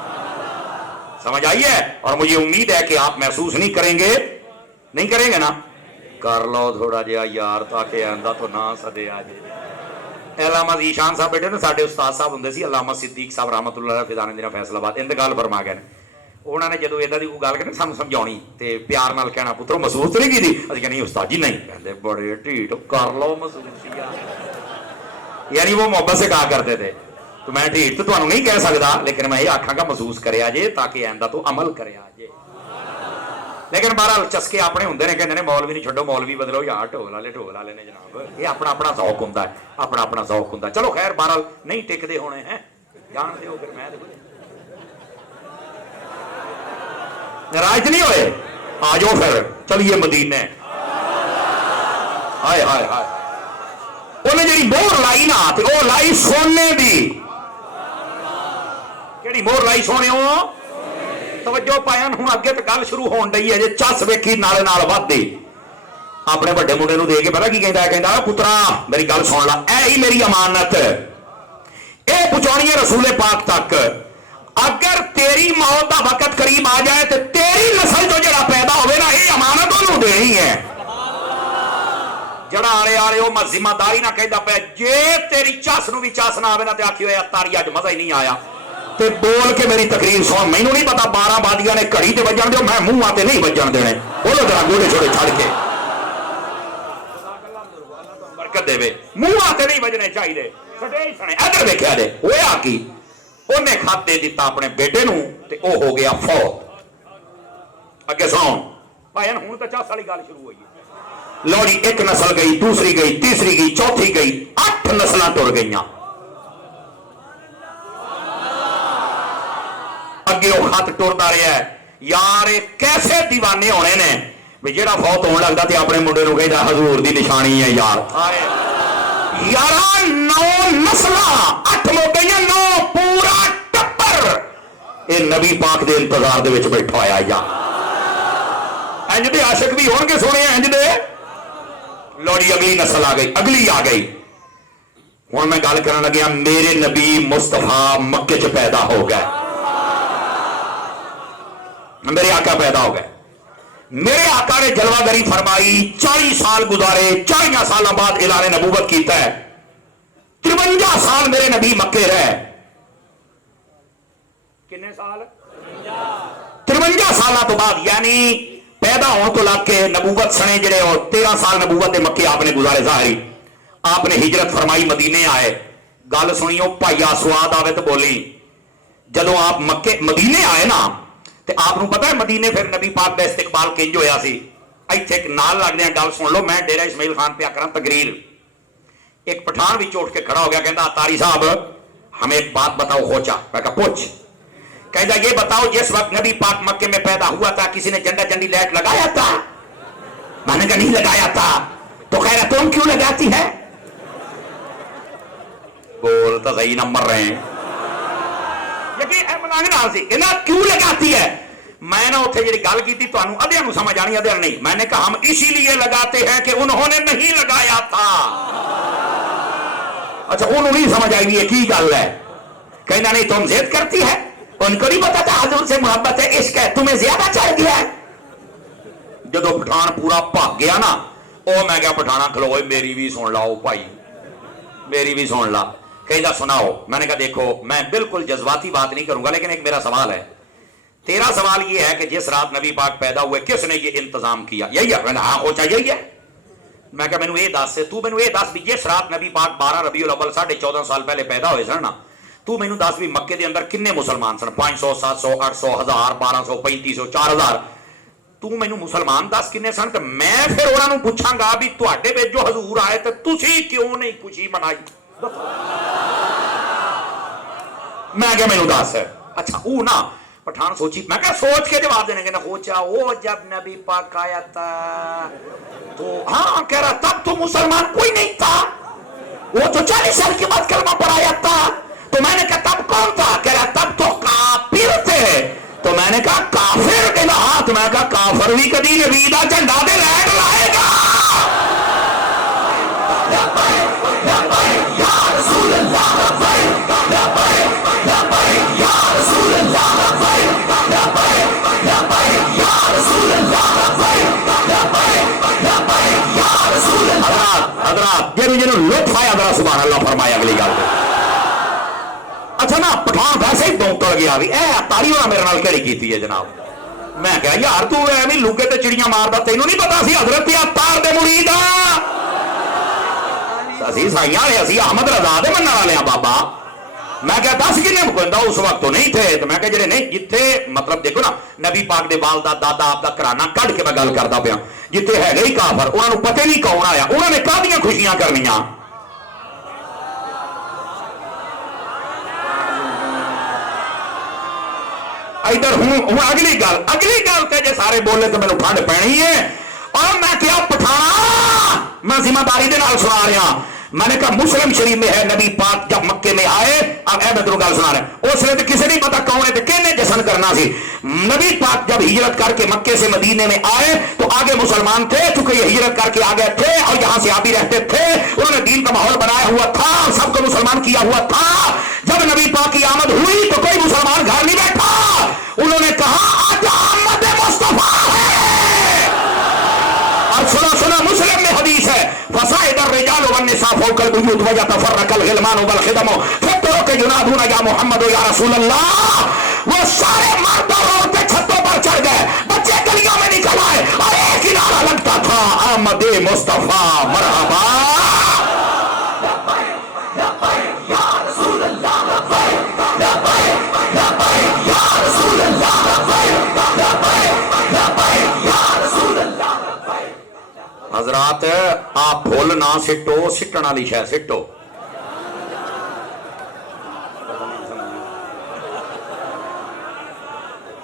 سمجھ آئی ہے؟ اور مجھے امید ہے کہ آپ محسوس نہیں کریں گے، نہیں کریں گے نا؟ کر لو تھوڑا جہا یار تاکہ آئندہ تو نہ سدے آ جائے۔ علامہ ذیشان صاحب بیٹھے نا ساڈے استاد صاحب ہوندے سی، علامہ صدیق صاحب رحمۃ اللہ علیہ فیضان دینا فیصل آباد، انتقال فرما گئے۔ انہوں نے جدو ادا کی کوئی گل کرنی سانو سمجھاؤنی تے پیار نال کہنا پترو محسوس تو نہیں کی؟ اسی کہ نہیں استاد جی نہیں، کہتے بڑے ٹھیٹ کر لو محسوس، یعنی وہ محبت سے کہا کرتے تھے۔ تو میں ٹھیک تو تمہیں نہیں کہہ سکتا، لیکن میں یہ آکھاں گا محسوس کرے آجے تاکہ آئندہ تو عمل کرے آجے۔ لیکن بہرحال چسکے اپنے ہوندے نے، کہندے نے مولوی نہیں چھڈو مولوی بدلو، یا ٹھول والے نے جناب، یہ اپنا اپنا ذوق ہوندا ہے، اپنا اپنا ذوق ہوندا ہے۔ چلو خیر بہرحال نہیں ٹکدے ہونے ہیں، جان دے ہو پھر میں ناراض نہیں ہوئے، آ جاؤ پھر چلیے مدینے۔ ہائے ہائے ہائے، انہیں جی مہر لائی نا تو وہ لائی سونے دی، کیڑی مہر لائی سونے ہو؟ توجہ پایا ہوں اگے تو گل شروع ہون ڈئی ہے، جی چس ویکھی نال نال ودی۔ اپنے بڑے منڈے نو دے کے پتا کی کہندا ہے؟ کہندا پترا میری گل سن لا، اے ہی میری امانت، اے پہنچانی ہے رسول پاک تک، اگر تیری موت دا وقت قریب آ جائے تو تیری نسل جو جڑا پیدا ہوئے نا یہ امانت انہوں دینی ہے۔ جڑا آلے آلے وہ ذمہ داری نہ کہندا پیا، جے تیری چس نو بھی چس نہ آوے نا تے آکھی ہوئے تاری اج مزہ ہی نہیں آیا تے بول کے میری تقریر سن۔ مینوں نہیں پتا 12 بادیاں نے گھڑی تے وجن دیو، میں منہ آتے نہیں وجن دینے، بولو ذرا گوڑے چھوڑے چھڑ کے برکت دے وے، منہ آتے نہیں وجنے چاہیے، سٹے ہی سنے۔ ادھر ویکھیا دے ہویا کی، انہیں خط دے دیتا اپنے بیٹے نو تے او ہو گیا فوت۔ اگے سنو بھائی ہوں تو چس والی گل شروع ہوئی ہے۔ لو جی ایک نسل گئی، دوسری گئی، تیسری گئی، چوتھی گئی، 8 نسلاں ٹر گئیاں۔ اگے وہ خط ٹرتا رہا ہے، یار کیسے دیوانے ہونے نے بھی جہاں فوت ہونے لگتا تے اپنے منڈے نو کہندا حضور دی نشانی ہے یار۔ 9 نسلاں 8 ہو گئی، 9 پورا ٹپر یہ نبی پاک دے انتظار دے وچ بیٹھا ہوا یا انج دے عاشق بھی ہون گے سونے انج دے۔ لو جی اگلی نسل آ گئی، اگلی آ گئی۔ ہوں میں گل کرن لگیا میرے نبی مصطفیٰ مکے چ پیدا ہو گئے، میرے آقا پیدا ہو گئے. میرے آقا نے جلوہ گری فرمائی, 40 سال گزارے, 40 سالوں بعد اعلان نبوت کیتا ہے. 53 سال میرے نبی مکے رہے. کنے سال؟ 53 سالوں تو بعد, یعنی پیدا ہون تو لگ کے نبوت سنے جڑے اور 13 سال نبوت دے مکے آپ نے گزارے ظاہری. آپ نے ہجرت فرمائی, مدینے آئے. گل سنیو بھائیا, سواد آوے تو بولی. جدو آپ مدینے آئے نا تے آپ کو پتا ہے مدینے پھر نبی پاک دا استقبال کنج ہویا سی. ایتھے ایک نال لگ دیا گل سن لو, میں ڈیرہ اسماعیل خان پہ کراں تقریر. ایک پٹھان بھی اٹھ کے کھڑا ہو گیا, کہندا اتاری صاحب ہمیں ایک بات بتاؤ. خوچا, میں کہا پوچھ. کہندا یہ بتاؤ, جس وقت نبی پاک مکے میں پیدا ہوا تھا کسی نے جھنڈا جھنڈی لائٹ لگایا تھا؟ میں نے کہا نہیں لگایا تھا. تو خیر تم کیوں لگاتی ہے؟ بول تو صحیح نمبر رہے ہیں. کیوں لگاتی ہے؟ میں نے اتنے جی گل کی ادھے نو سمجھ آنی, ادھے نہیں. میں نے کہا ہم اسی لیے لگاتے ہیں کہ انہوں نے نہیں لگایا تھا. اچھا انہوں نہیں سمجھ آئی یہ کی گل ہے. کہنا نہیں تم ضد کرتی ہے, ان کو نہیں پتا تھا حضور سے محبت ہے, عشق ہے, تمہیں زیادہ چاہ دیا ہے. جدو پٹھان پورا بھاگ گیا نا, او میں کیا پٹھانا کھلو میری بھی سن لاؤ بھائی, میری بھی سن لا. کہنا سناؤ. میں نے کہا دیکھو میں بالکل جذباتی بات نہیں کروں گا, لیکن ایک میرا سوال ہے. تیرا سوال یہ ہے کہ جس رات نبی پاک پیدا ہوئے کس نے یہ انتظام کیا؟ یہی ہے. میں نے ہاں ہوچا یہی ہے. میں کہا مینوں یہ دس سے تو مینوں یہ دس بھی جس رات نبی پاک 12 ربیع الاول 14.5 سال پہلے پیدا ہوئے سن نا, تو مینوں دس بھی مکے دے اندر کنے مسلمان سن؟ 500 700 800 1000 1200 3500 4000. تو مینوں مسلمان دس کنے سن, تے میں پھر انہاں نوں پوچھاں گا بھی تواڈے وچ جو حضور آئے تے تسی کیوں نہیں خوشی منائی؟ میں کہا مینوں دس ہے. اچھا وہ نا پٹھان سوچی, میں کہا سوچ کے جواب دینے کے نا سوچا وہ جب نبی پاک آیا تھا تو ہاں کہہ رہا تب تو مسلمان کوئی نہیں تھا, وہ تو 40 سال کے بعد کلمہ پڑھایا تھا. تو میں نے کہا تب کون تھا؟ کہہ رہا تب تو کافر تھے. تو میں نے کہا کافر کے ہاتھ, میں کہا کافر بھی کبھی نبی دا جھنڈا دے لائٹ لائے گا. یا رسول اللہ حضرات جنہوں لطف آیا ذرا سبحان اللہ فرمایا اگلی گل. اچھا نا پٹھان ویسے ہی بونکڑ گیا بھی اے تاری ہونا میرے نال کیڑی کیتی ہے جناب. میں کہا یار تو ایویں لوگے تے چڑیاں ماردا, تینوں نہیں پتا سی حضرت عطار دے مرید ہاں, اسی سائیاں اسی احمد رضا دے منن والے ہاں بابا. میں کہا 10 کنے مکھندا اس وقت تو نہیں تھے. تو میں کہا جڑے نہیں جتھے مطلب دیکھو نا نبی پاک دے والدہ دادا آپ دا کرانا کڈ کے میں گل کردا پیا, جتھے ہے گئی کافر انہاں نوں پتہ نہیں کون آیا, انہاں نے کادیاں خوشیاں کرنیاں. ادھر ہوں اگلی گل تے جے سارے بولے تو مینوں ٹھنڈ پینی ہے. اور میں کیا پٹھانا میں ذمہ داری دے نال سنا رہا. میں نے کہا مسلم شریف میں ہے نبی پاک جب مکے میں آئے, اب اے میں تینوں گل سنا رہا, اس لیے تو کسی نہیں پتا کون ہے تے کہنے جشن کرنا سی. نبی پاک جب ہجرت کر کے مکے سے مدینے میں آئے تو آگے مسلمان تھے, چونکہ یہ ہجرت کر کے آگے تھے اور یہاں سے آبی رہتے تھے, انہوں نے دین کا ماحول بنایا ہوا تھا, سب کو مسلمان کیا ہوا تھا. جب نبی پاک کی آمد ہوئی تو کوئی مسلمان گھر نہیں بیٹھا, انہوں نے کہا آج آمد مصطفیٰ ہے. اور سنا مسلم میں حدیث ہے فصائد الرجال والنساء فوق البيوت ويتفرق الغلمان والخدم فترك ينادون يا محمد يا رسول اللہ. وہ سارے مرد اور عورتیں چھتوں پر چڑھ گئے, بچے گلیوں میں نکل آئے اور ایک ہی نعرہ لگتا تھا آمد مصطفیٰ مرحبا. حضرات آپ بھول نہ سٹو, سٹن والی شے سٹو.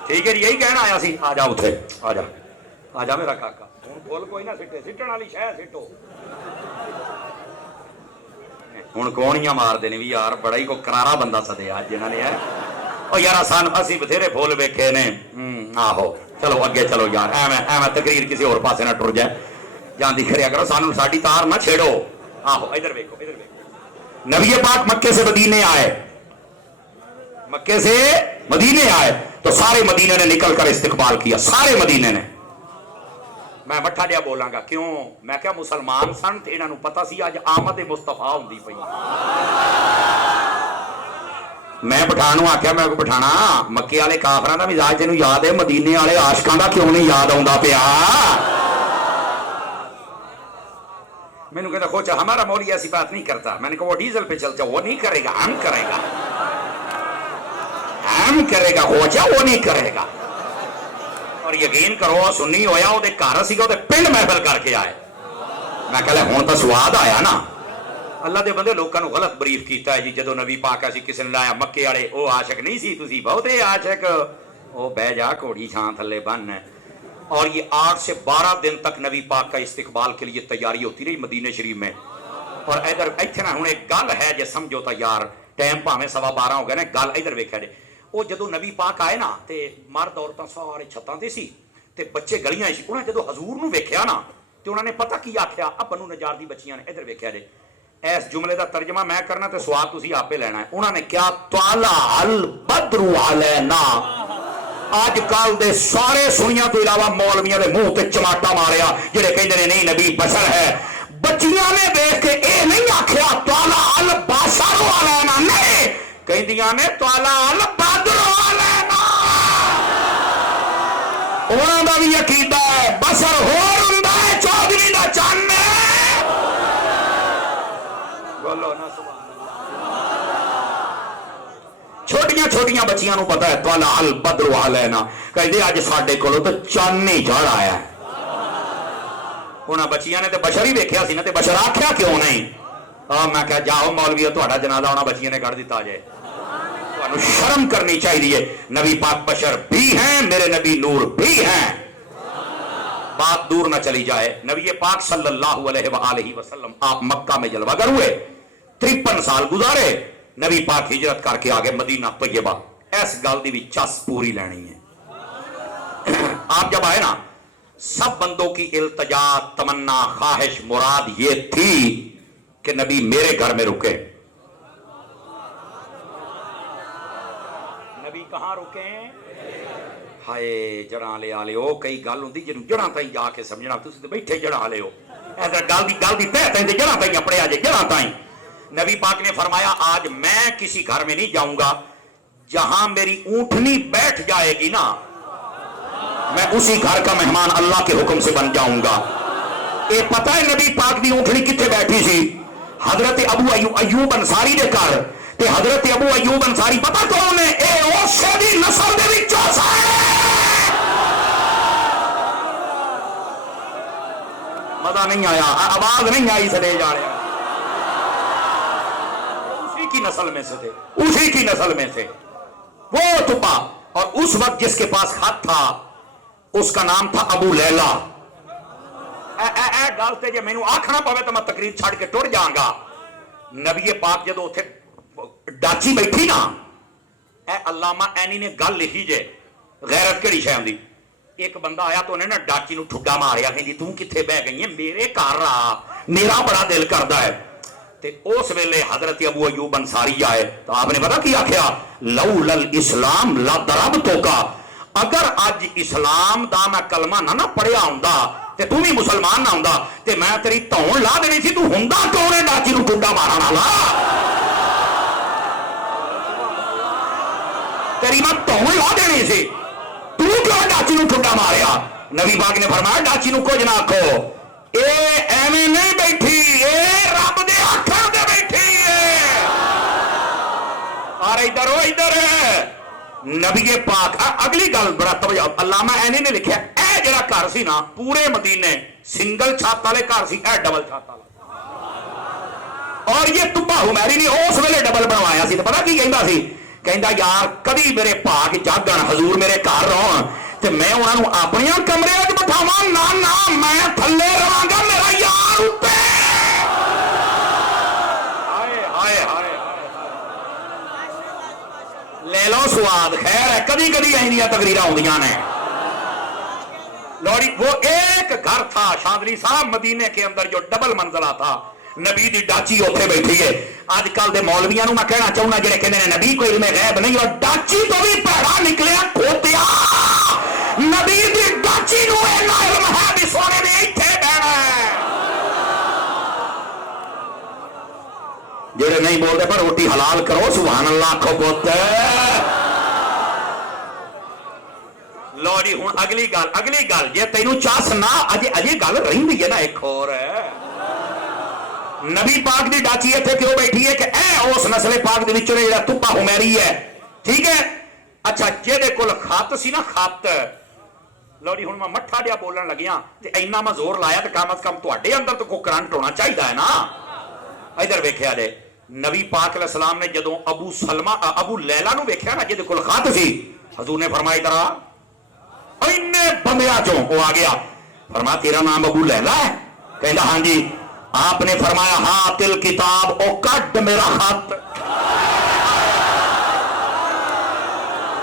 ٹھیک ہے یہی کہنا آیا سی. آ جا اتھے, آ جا میرا کاکا. ہوں بھول کوئی نہ سٹے, سٹن والی شے سٹو. ہوں کونیاں مار دینے بھی یار, بڑا ہی کو کرارا بندہ سدیا جنہوں نے ہے. اور یار سان اسی بتھیرے بھول ویکھے نے. آہو چلو اگے چلو یار, ایویں تقریر کسی اور پاسے نہ ٹر جائے, جاندی کریا کرو, سانو ساڈی تار نہ چھیڑو. آہو ادھر ویکھو, ادھر ویکھو. نبی پاک مکے سے مدینے آئے, مکے سے مدینے آئے تو سارے مدینے نے نکل کر استقبال کیا, سارے مدینے نے. میں مٹھا جہا بولاں گا کیوں, میں کیا مسلمان سن تے انہاں نوں پتہ سی اج آمد مصطفیٰ ہوندی پئی. میں پٹھانوں آخیا میں پٹھانا مکے والے کافراں دا مزاج تینوں یاد ہے, مدینے والے عاشقاں دا کیوں نہیں یاد آوندا پیا؟ میں نے کہا کوچا ہمارا مولوی ایسی بات نہیں کرتا. میں نے کہا وہ ڈیزل پہ چلتا, وہ نہیں کرے گا, ہم کرے گا, ہم کرے گا کوچا, وہ نہیں کرے گا. اور یقین کرو سنی ہویا وہ گھر سیگا وہ پنڈ محفل کر کے آئے. میں کہا ہوں تو سواد آیا نا. اللہ دے بندے لوگوں کو غلط بریف کیتا ہے جی. جدو نبی پاک اسی کسی نے لایا مکے والے وہ عاشق نہیں سی, تسی بہتے عاشق, وہ بہ جا گھوڑی چھان تھلے بن. اور یہ 8 سے 12 دن تک نبی پاک کا استقبال کے لیے تیاری ہوتی رہی مدینہ شریف میں. اور ادھر اتنا ہوں ایک گل ہے جے سمجھو تا یار, ٹائم پاویں 12:15 ہو گئے نا, گل ادھر ویکھیا جے. وہ جدو نبی پاک آئے نا تے مرد عورتاں سارے چھتاں تے سی تے بچے گلیاں سی. انہاں جدو حضور نو ویکھیا نا تے انہاں نے پتہ کی آکھیا, اب بنو نجار دی بچیاں نے. ادھر ویکھیا جے اس جملے دا ترجمہ میں کرنا تے سواد تسی آپے لینا ہے. انہاں نے کیا طلع البدر علینا. آج کل دے سارے سنیاں تو علاوہ مولویاں دے منہ تے چماٹا ماریا جڑے کہندے نے نہیں نبی بشر ہے. بچیاں نے دیکھ کے اے نہیں آکھیا طلع البشر علینا, نہیں کہندیاں نے طلع البدر علینا. انہاں دا بھی عقیدہ ہے بشر ہور ہوندا ہے, چودھری دا چن ہے. بولو نا سبحان اللہ. چھوٹیاں چھوٹیاں بچیاں نو پتہ ہے طلع البدر علینا, کہندے اج ساڈے کولوں تے چن ہی چڑھ آیا ہے. انہاں بچیاں نے تے بشر ہی ویکھیا سی نا, تے بشر آکھیا کیوں نہیں؟ میں کہا جاؤ مولوی تہاڈا جنازہ انہاں بچیاں نے کر دتا جائے. تانوں شرم کرنی چاہیے. نبی پاک بشر بھی ہیں, میرے نبی نور بھی ہیں. بات دور نہ چلی جائے. نبی پاک صلی اللہ علیہ وآلہ وسلم آپ مکہ میں جلوہ گر ہوئے, 53 سال گزارے. نبی پاک ہجرت کر کے آگے مدینہ طیبہ. اس گل دی بھی چس پوری لینی ہے. آپ جب آئے نا سب بندوں کی التجا, تمنا, خواہش, مراد یہ تھی کہ نبی میرے گھر میں رکے. نبی کہاں رکے؟ ہائے جڑاں لے آلے ہو. کئی گل ہوندی جنوں جڑاں تائیں جا کے سمجھنا, تسی تے بیٹھے جڑاں لے ہو. ایسا گل دی تہ تائیں تے جڑاں تائیں اپڑے آ جے جڑاں تائیں. نبی پاک نے فرمایا آج میں کسی گھر میں نہیں جاؤں گا, جہاں میری اونٹنی بیٹھ جائے گی نا میں اسی گھر کا مہمان اللہ کے حکم سے بن جاؤں گا. اے پتہ ہے نبی پاک دی اونٹنی کتنے بیٹھی سی؟ حضرت ابو ایوب انصاری دے گھر. تے حضرت ابو ایوب انصاری پتہ کون ہے؟ اے اوسے دی نسل دے وچوں سارے. مزہ نہیں آیا, آواز نہیں آئی سدے جانے. اسی کی نسل میں سے تھے, اسی کی نسل میں تھے وہ تپا. اور اس وقت جس کے پاس خط تھا اس کا نام تھا ابو لیلا. اے گل تے جے مینوں آکھنا پوے تو میں تقریر چھڑ کے ٹر جاں گا. نبی پاک جدو اوتھے ڈاچی بیٹھی نا, اے علامہ اینی نے گل لکھی جے غیرت کیڑی شے ہوندی. ایک بندہ آیا تو انہیں نا ڈاچی نو ٹھڈا ماریا کہ تو کتھے بہ گئی ہے, میرے گھر آ, میرا بڑا دل کردا ہے. تے اس ویلے حضرت ابو ایوب انصاری آئے تو آپ نے پتا کی آخیا؟ لولا الاسلام لضربتک. اگر اج اسلام دا میں کلمہ نہ پڑھیا ہوندا تے تو بھی مسلمان نہ ہوندا تے میں تیری تون لا دینی سی. تو ہوندا کیوں ہے ڈاچی نو ٹھڈا مارن والا؟ تیری میں تون لا دینی سی, تو کیوں ڈاچی نو ٹھڈا ماریا؟ نبی پاک نے فرمایا ڈاچی نو کچھ نہ آکھو, اے ایویں نہیں بیٹھی, اے رب دے آکھاں تے بیٹھی ہے. اور ادھر ہو ادھر نبی پاک. اگلی گل بڑا توجہ, علامہ اینی نے لکھیا اے جڑا گھر سی نا پورے مدینے سنگل چھت والے گھر سی, اے ڈبل چھت والا. اور یہ تبا حمیری نے اس ویلے ڈبل بنوایا سی. تو پتا کی کہندا سی؟ کہندا یار کبھی میرے پاک جاگن حضور میرے گھر رہن تے میں انہاں نو اپنے کمرے وچ بٹھاواں, نہ میں تھلے رہاں گا, میرا یار اوپر. ہائے ہائے ہائے لے لو سواد. خیر ہے کبھی کبھی ایسا تقریراں ہوندیاں نے. لوڑی وہ ایک گھر تھا شاذلی صاحب مدینے کے اندر جو ڈبل منزلہ تھا. نبی دی ڈاچی اوتھے بیٹھی ہے. اج کل دے مولویاں نو میں کہنا چاہنا جڑے کہندے نے نبی کوئی علم غیب نہیں, اور ڈاچی تو بھی پیڑا نکلیا, جڑے نہیں بولتے پر روٹی حلال کرو سبحان اللہ آکھو پوت لو جی ہوں اگلی گل جی تینوں چاس نہ اجے گل رہی ہے نا ایک اور نبی پاک دی ڈاچی اتنے کیوں بیٹھی ہے کہ اے اس نسل پاک دے وچوں جڑا تبا حمیری ہے ٹھیک ہے اچھا جہدے کول خط سی نا خط لو جی ہوں میں مٹھا جہا بولن لگیا تے اینا میں زور لایا تو کم از کم تواڈے اندر تو کوئی کرنٹ ہونا چاہیے ہے نا ادھر ویکھیا جے نبی پاک علیہ السلام نے جدوں ابو لیلا نو ویکھیا نا جہدے کول خط سی حضور نے فرمایا ادھر اینے بندیاں چوں وہ آ گیا فرمایا تیرا نام ابو لیلا ہے کہندا ہاں جی آپ نے فرمایا ہاں تل کتاب او کٹ میرا خط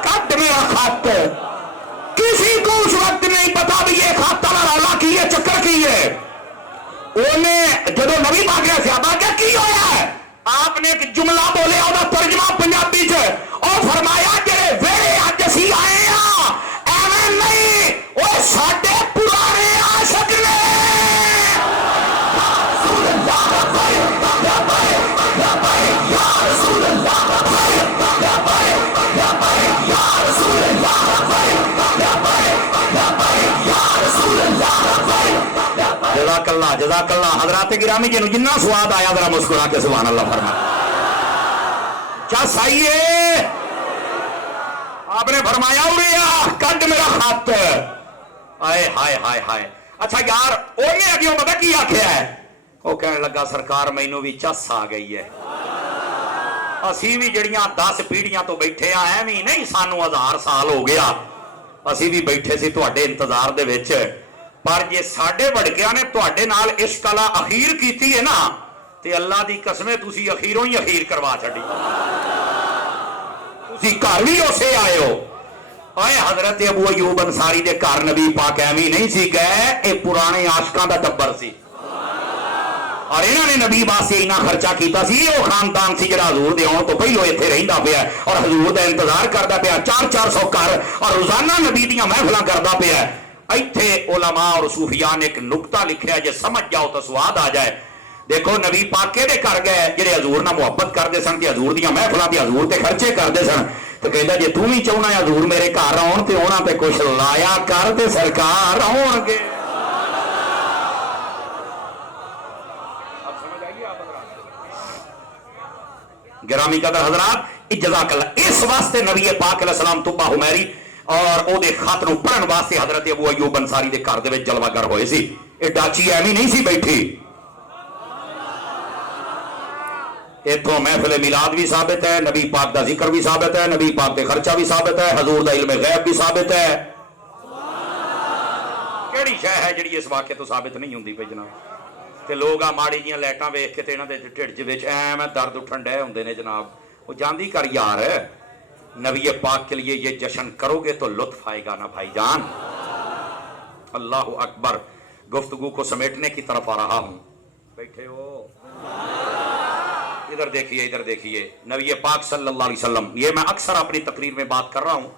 کٹ میرا خط کسی کو اس وقت نہیں پتا بھی یہ خط رولا کی ہے چکر کی ہے انہیں جدو نبی پاک نے صحابہ کیا کی ہویا ہے آپ نے ایک جملہ بولے اور ترجمہ پنجابی چ اور فرمایا کہ ویڑے اج اسی آئے ہیں ایویں نہیں وہ ساڈے پرانے عاشق نے جزاک اللہ حضرات گرامی جنوں جنہ سواد آیا ذرا مسکرا کے سبحان اللہ فرما کیا صحیح ہے آپ نے فرمایا اڑیا کٹ میرا خط ہائے ہائے ہائے ہائے اچھا یار اونے اگیوں پتہ کی آکھیا ہے وہ کہنے لگا سرکار مینوں بھی چس آ گئی ہے اسی بھی جڑیاں 10 پیڑھیاں تو بیٹھے آ ایویں نہیں سانو 1000 سال ہو گیا اسی بھی بیٹھے سی تواڈے انتظار دے وچ پر جے ساڈے وڈکیاں نے تواڈے نال عشق والا اخیر کیتی ہے نا تے اللہ دی قسمیں تسی اخیروں ہی اخیر کروا چھڈی تسی گھر بھی اسے آئے ہو اے حضرت ابو ایوب انصاری دے گھر نبی پاک ایویں نہیں سی گئے اے پرانے عاشقاں دا ٹبر سی اور انہوں نے نبی واسطے اتنا خرچہ کیتا سی وہ خاندان سی جڑا حضور دے آن تو پہلو اتنے رہندا پیا اور حضور دا انتظار کردا پیا 400 گھر اور روزانہ نبی دیاں محفلاں کردا پیا ایتھے علماء اور صوفیاء نے ایک نقطہ لکھیا جے سمجھ جاؤ تو سواد آ جائے دیکھو نبی پاک کہڑے کر گئے جڑے حضور نال محبت کردے سن تے حضور دیاں محفلاں تے حضور تے خرچے کردے سن تے کہندا جے تو بھی چاہنا ہے حضور میرے گھر آن تے انہاں تے کچھ لایا کر تے سرکار آون گے گرامی قدر حضرات جزاک اللہ اس واسطے نبی پاک علیہ السلام طبہ حمیری اور او دے خط نو پڑھن واسطے حضرت ابو ایوب انصاری دے گھر دے وچ جلوہ گر ہوئے سی اے ڈاچی ایویں نہیں سی بیٹھی ایتھوں محفل میلاد بھی ثابت ہے نبی پاک دا ذکر بھی ثابت ہے نبی پاک دے خرچہ بھی ثابت ہے حضور دا علم غیب بھی ثابت ہے کیڑی شے ہے جڑی اس واقعے تو ثابت نہیں ہوندی پئی جناب تے لوگ آ ماڑی جیاں لائٹاں ویکھ کے تے انہاں دے ڈھڈ وچ ایویں درد اٹھن ڈے ہوندے نے جناب وہ جاندی کر یار نبی پاک کے لیے یہ جشن کرو گے تو لطف آئے گا نا بھائی جان اللہ اکبر گفتگو کو سمیٹنے کی طرف آ رہا ہوں بیٹھے ہو ادھر دیکھیے نبی پاک صلی اللہ علیہ وسلم یہ میں اکثر اپنی تقریر میں بات کر رہا ہوں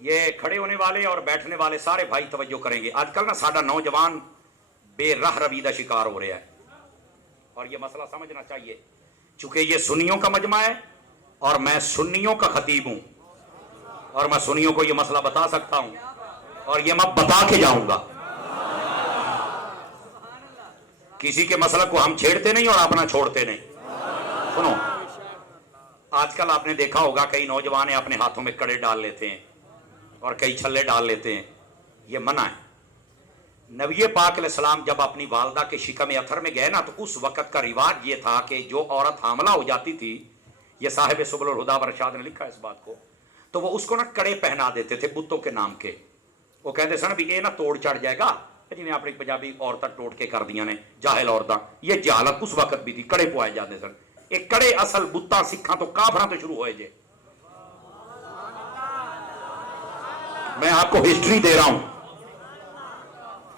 یہ کھڑے ہونے والے اور بیٹھنے والے سارے بھائی توجہ کریں گے آج کل نا ساڈا نوجوان بے راہ روی کا شکار ہو رہا ہے اور یہ مسئلہ سمجھنا چاہیے چونکہ یہ سنیوں کا مجمع ہے اور میں سنیوں کا خطیب ہوں اور میں سنیوں کو یہ مسئلہ بتا سکتا ہوں اور یہ میں بتا کے جاؤں گا کسی کے مسئلہ کو ہم چھیڑتے نہیں اور اپنا چھوڑتے نہیں سنو آج کل آپ نے دیکھا ہوگا کئی نوجوان اپنے ہاتھوں میں کڑے ڈال لیتے ہیں اور کئی چھلے ڈال لیتے ہیں یہ منع ہے نبی پاک علیہ السلام جب اپنی والدہ کے شکم اتھر میں گئے نا تو اس وقت کا رواج یہ تھا کہ جو عورت حاملہ ہو جاتی تھی یہ صاحب سبل الہدی ورشاد نے لکھا اس بات کو تو وہ اس کو نا کڑے پہنا دیتے تھے بتوں کے نام کے وہ کہتے سن بھی یہ نا توڑ چڑھ جائے گا جی میں اپنی پنجابی عورتیں ٹوٹ کے کر دیا نے جاہل عورتیں یہ جہالت اس وقت بھی تھی کڑے پوائے جاتے سن یہ کڑے اصل بتاں سکھاں تو کافراں تو شروع ہوئے جے میں آپ کو ہسٹری دے رہا ہوں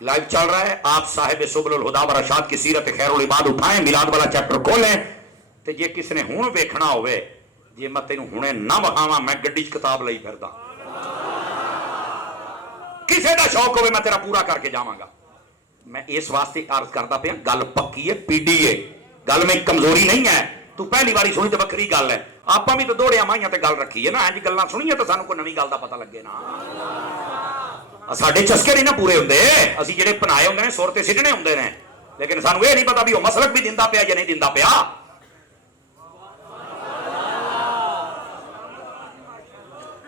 لائیو چل رہا ہے آپ صاحب سبل الہدی ورشاد کی سیرت خیر العباد اٹھائیں میلاد والا چیپٹر کھولیں تے جے کس نے ہن ویکھنا ہوئے جے میں تینوں ہنے نہ وکھاواں میں گڈی چ کتاب لئی پھردا کسے دا شوق ہوئے میں تیرا پورا کر کے جاواں گا میں اس واسطے عرض کردا پیا گل پکی ہے پیڈی ہے گل میں کمزوری نہیں ہے ਤੂੰ ਪਹਿਲੀ ਵਾਰੀ ਸੁਣੀ ਤੇ ਵੱਖਰੀ ਗੱਲ ਹੈ, ਆਪਾਂ ਵੀ ਤਾਂ ਦੋੜਿਆ ਮਾਈਆਂ ਤੇ ਗੱਲ ਰੱਖੀ ਹੈ ਨਾ, ਇੰਜ ਗੱਲਾਂ ਸੁਣੀਆਂ ਤਾਂ ਸਾਨੂੰ ਕੋਈ ਨਵੀਂ ਗੱਲ ਦਾ ਪਤਾ ਲੱਗੇ ਨਾ। ਸਾਡੇ ਚਸਕੇ ਨਹੀਂ ਨਾ ਪੂਰੇ ਹੁੰਦੇ, ਅਸੀਂ ਜਿਹੜੇ ਪਨਾਏ ਹੁੰਦੇ ਨੇ ਸੁਰ ਤੇ ਸਿੱਟਣੇ ਹੁੰਦੇ ਨੇ, ਲੇਕਿਨ ਸਾਨੂੰ ਇਹ ਨਹੀਂ ਪਤਾ ਵੀ ਉਹ ਮਸਲਕ ਵੀ ਦਿੰਦਾ ਪਿਆ ਜਾਂ ਨਹੀਂ ਦਿੰਦਾ ਪਿਆ।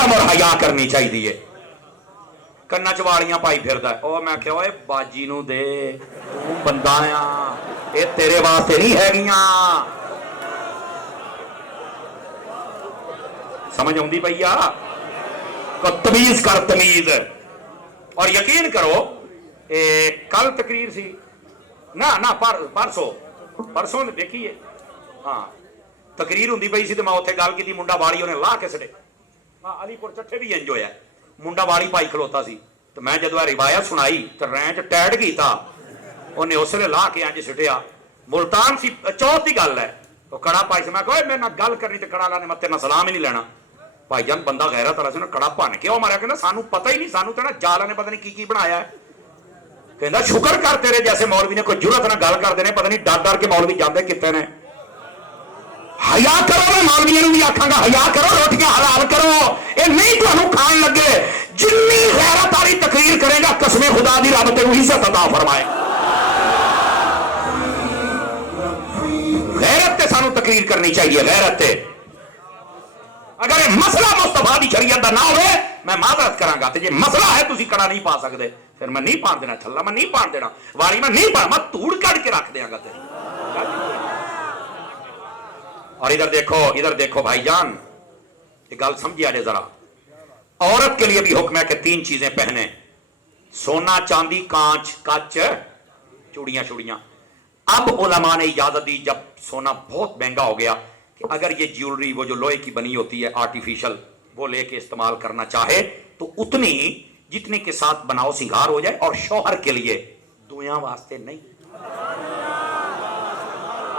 شرم اور حیا کرنی چاہیے. کناں چ والیاں پائی پھردا ہے. او میں کہ اوے باجی نو دے, تو بندہ آ, اے تیرے واسطے نہیں ہیگیاں. سمجھ آؤندی پئی آ؟ تمیز کر, تمیز. اور یقین کرو کل تقریر سی نہ پرسوں دیکھیے, ہاں تقریر ہوندی پئی سی تے میں اوتھے گل کیتی, منڈا والی انہیں لا کے سٹے. ہاں علی پور چٹھے بھی انج ہویا, منڈا والی پائی کھلوتا سی تو میں جدو روایت سنائی تو رینچ ٹیٹ کیتا, انہیں اس لیے لا کے انج سٹیا. ملتان سی, چوتھ کی گل ہے, تو کڑا پائی سے میں کہ میں نہ گل کرنی تے کڑا لانے متے نہ سلام ہی نہیں لینا. بھائی جان بندہ غیرت والا سی نا, کڑا بن کے وہ ماریا, کہ سانو پتہ ہی نہیں, سانو تو نا جالا نے پتہ نہیں کی بنایا ہے. کہندا شکر کر تیرے جیسے مولوی نے کوئی جرت نہ گل کرتے ہیں, پتہ نہیں ڈر ڈر کے مولوی جاندے کتے نے. حیا کرو, میں مولویوں بھی آکھاں گا حیا کرو, روٹیاں حلال کرو. یہ نہیں تمہیں کھان لگے, جنی غیرت والی تقریر کرے گا قسم خدا دی رب تینوں عزت عطا فرمائے. غیرت تے سانو تقریر کرنی چاہیے, غیرت تے. اگر یہ مسئلہ مصطفیٰ دی شریعت دا نہ ہوئے میں معذرت کراں گا, تے یہ مسئلہ ہے تسی کڑا نہیں پا سکتے, پھر میں نہیں پان دینا چھلا, میں نہیں پان دینا واری, میں نہیں پان, میں توڑ کٹ کے رکھ دیاں گا تیری. اور ادھر دیکھو بھائی جان, یہ گل سمجھیا جے ذرا. عورت کے لیے بھی حکم ہے کہ 3 چیزیں پہنے, سونا چاندی کانچ کچ چوڑیاں شوڑیاں. اب علماء نے اجازت دی جب سونا بہت مہنگا ہو گیا کہ اگر یہ جیولری وہ جو لوہے کی بنی ہوتی ہے آرٹیفیشل وہ لے کے استعمال کرنا چاہے تو اتنی جتنے کے ساتھ بناؤ سنگار ہو جائے, اور شوہر کے لیے, دویاں واسطے نہیں,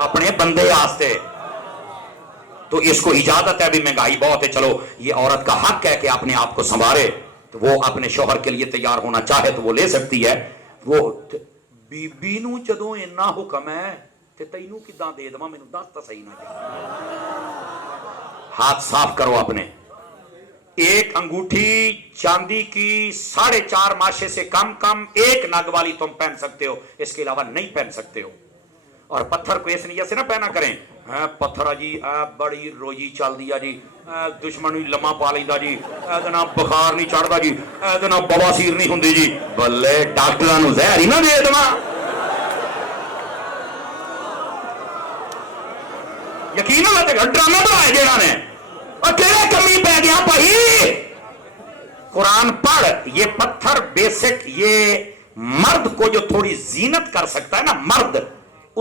اپنے بندے واسطے. تو اس کو اجازت ہے, بھی مہنگائی بہت ہے, چلو یہ عورت کا حق ہے کہ اپنے آپ کو سنوارے, تو وہ اپنے شوہر کے لیے تیار ہونا چاہے تو وہ لے سکتی ہے. وہ بی بی نو جدوں اتنا حکم ہے تے تینوں کداں دے دواں, مینوں دس تا صحیح نہ جا. ہاتھ صاف کرو اپنے. ایک انگوٹھی چاندی کی 4.5 ماشے سے کم 1 نگ والی تم پہن سکتے ہو, اس کے علاوہ نہیں پہن سکتے ہو. اور پتھر کو اس نیت سے نہ پہنا کریں, پتھر جی بڑی روزی چل دیا جی, دشمن بھی لمحہ پا لینا جی, بخار نہیں چڑھتا جی, بواسیر نہیں ہوندی جی. بلے ڈاکٹراں زہر ہی نہ دے دواں. یقین نہ ڈرامہ بنایا جہاں نے, اور کہڑے کمی پہ گیا بھائی. قرآن پڑھ, یہ پتھر بیسک, یہ مرد کو جو تھوڑی زینت کر سکتا ہے نا مرد,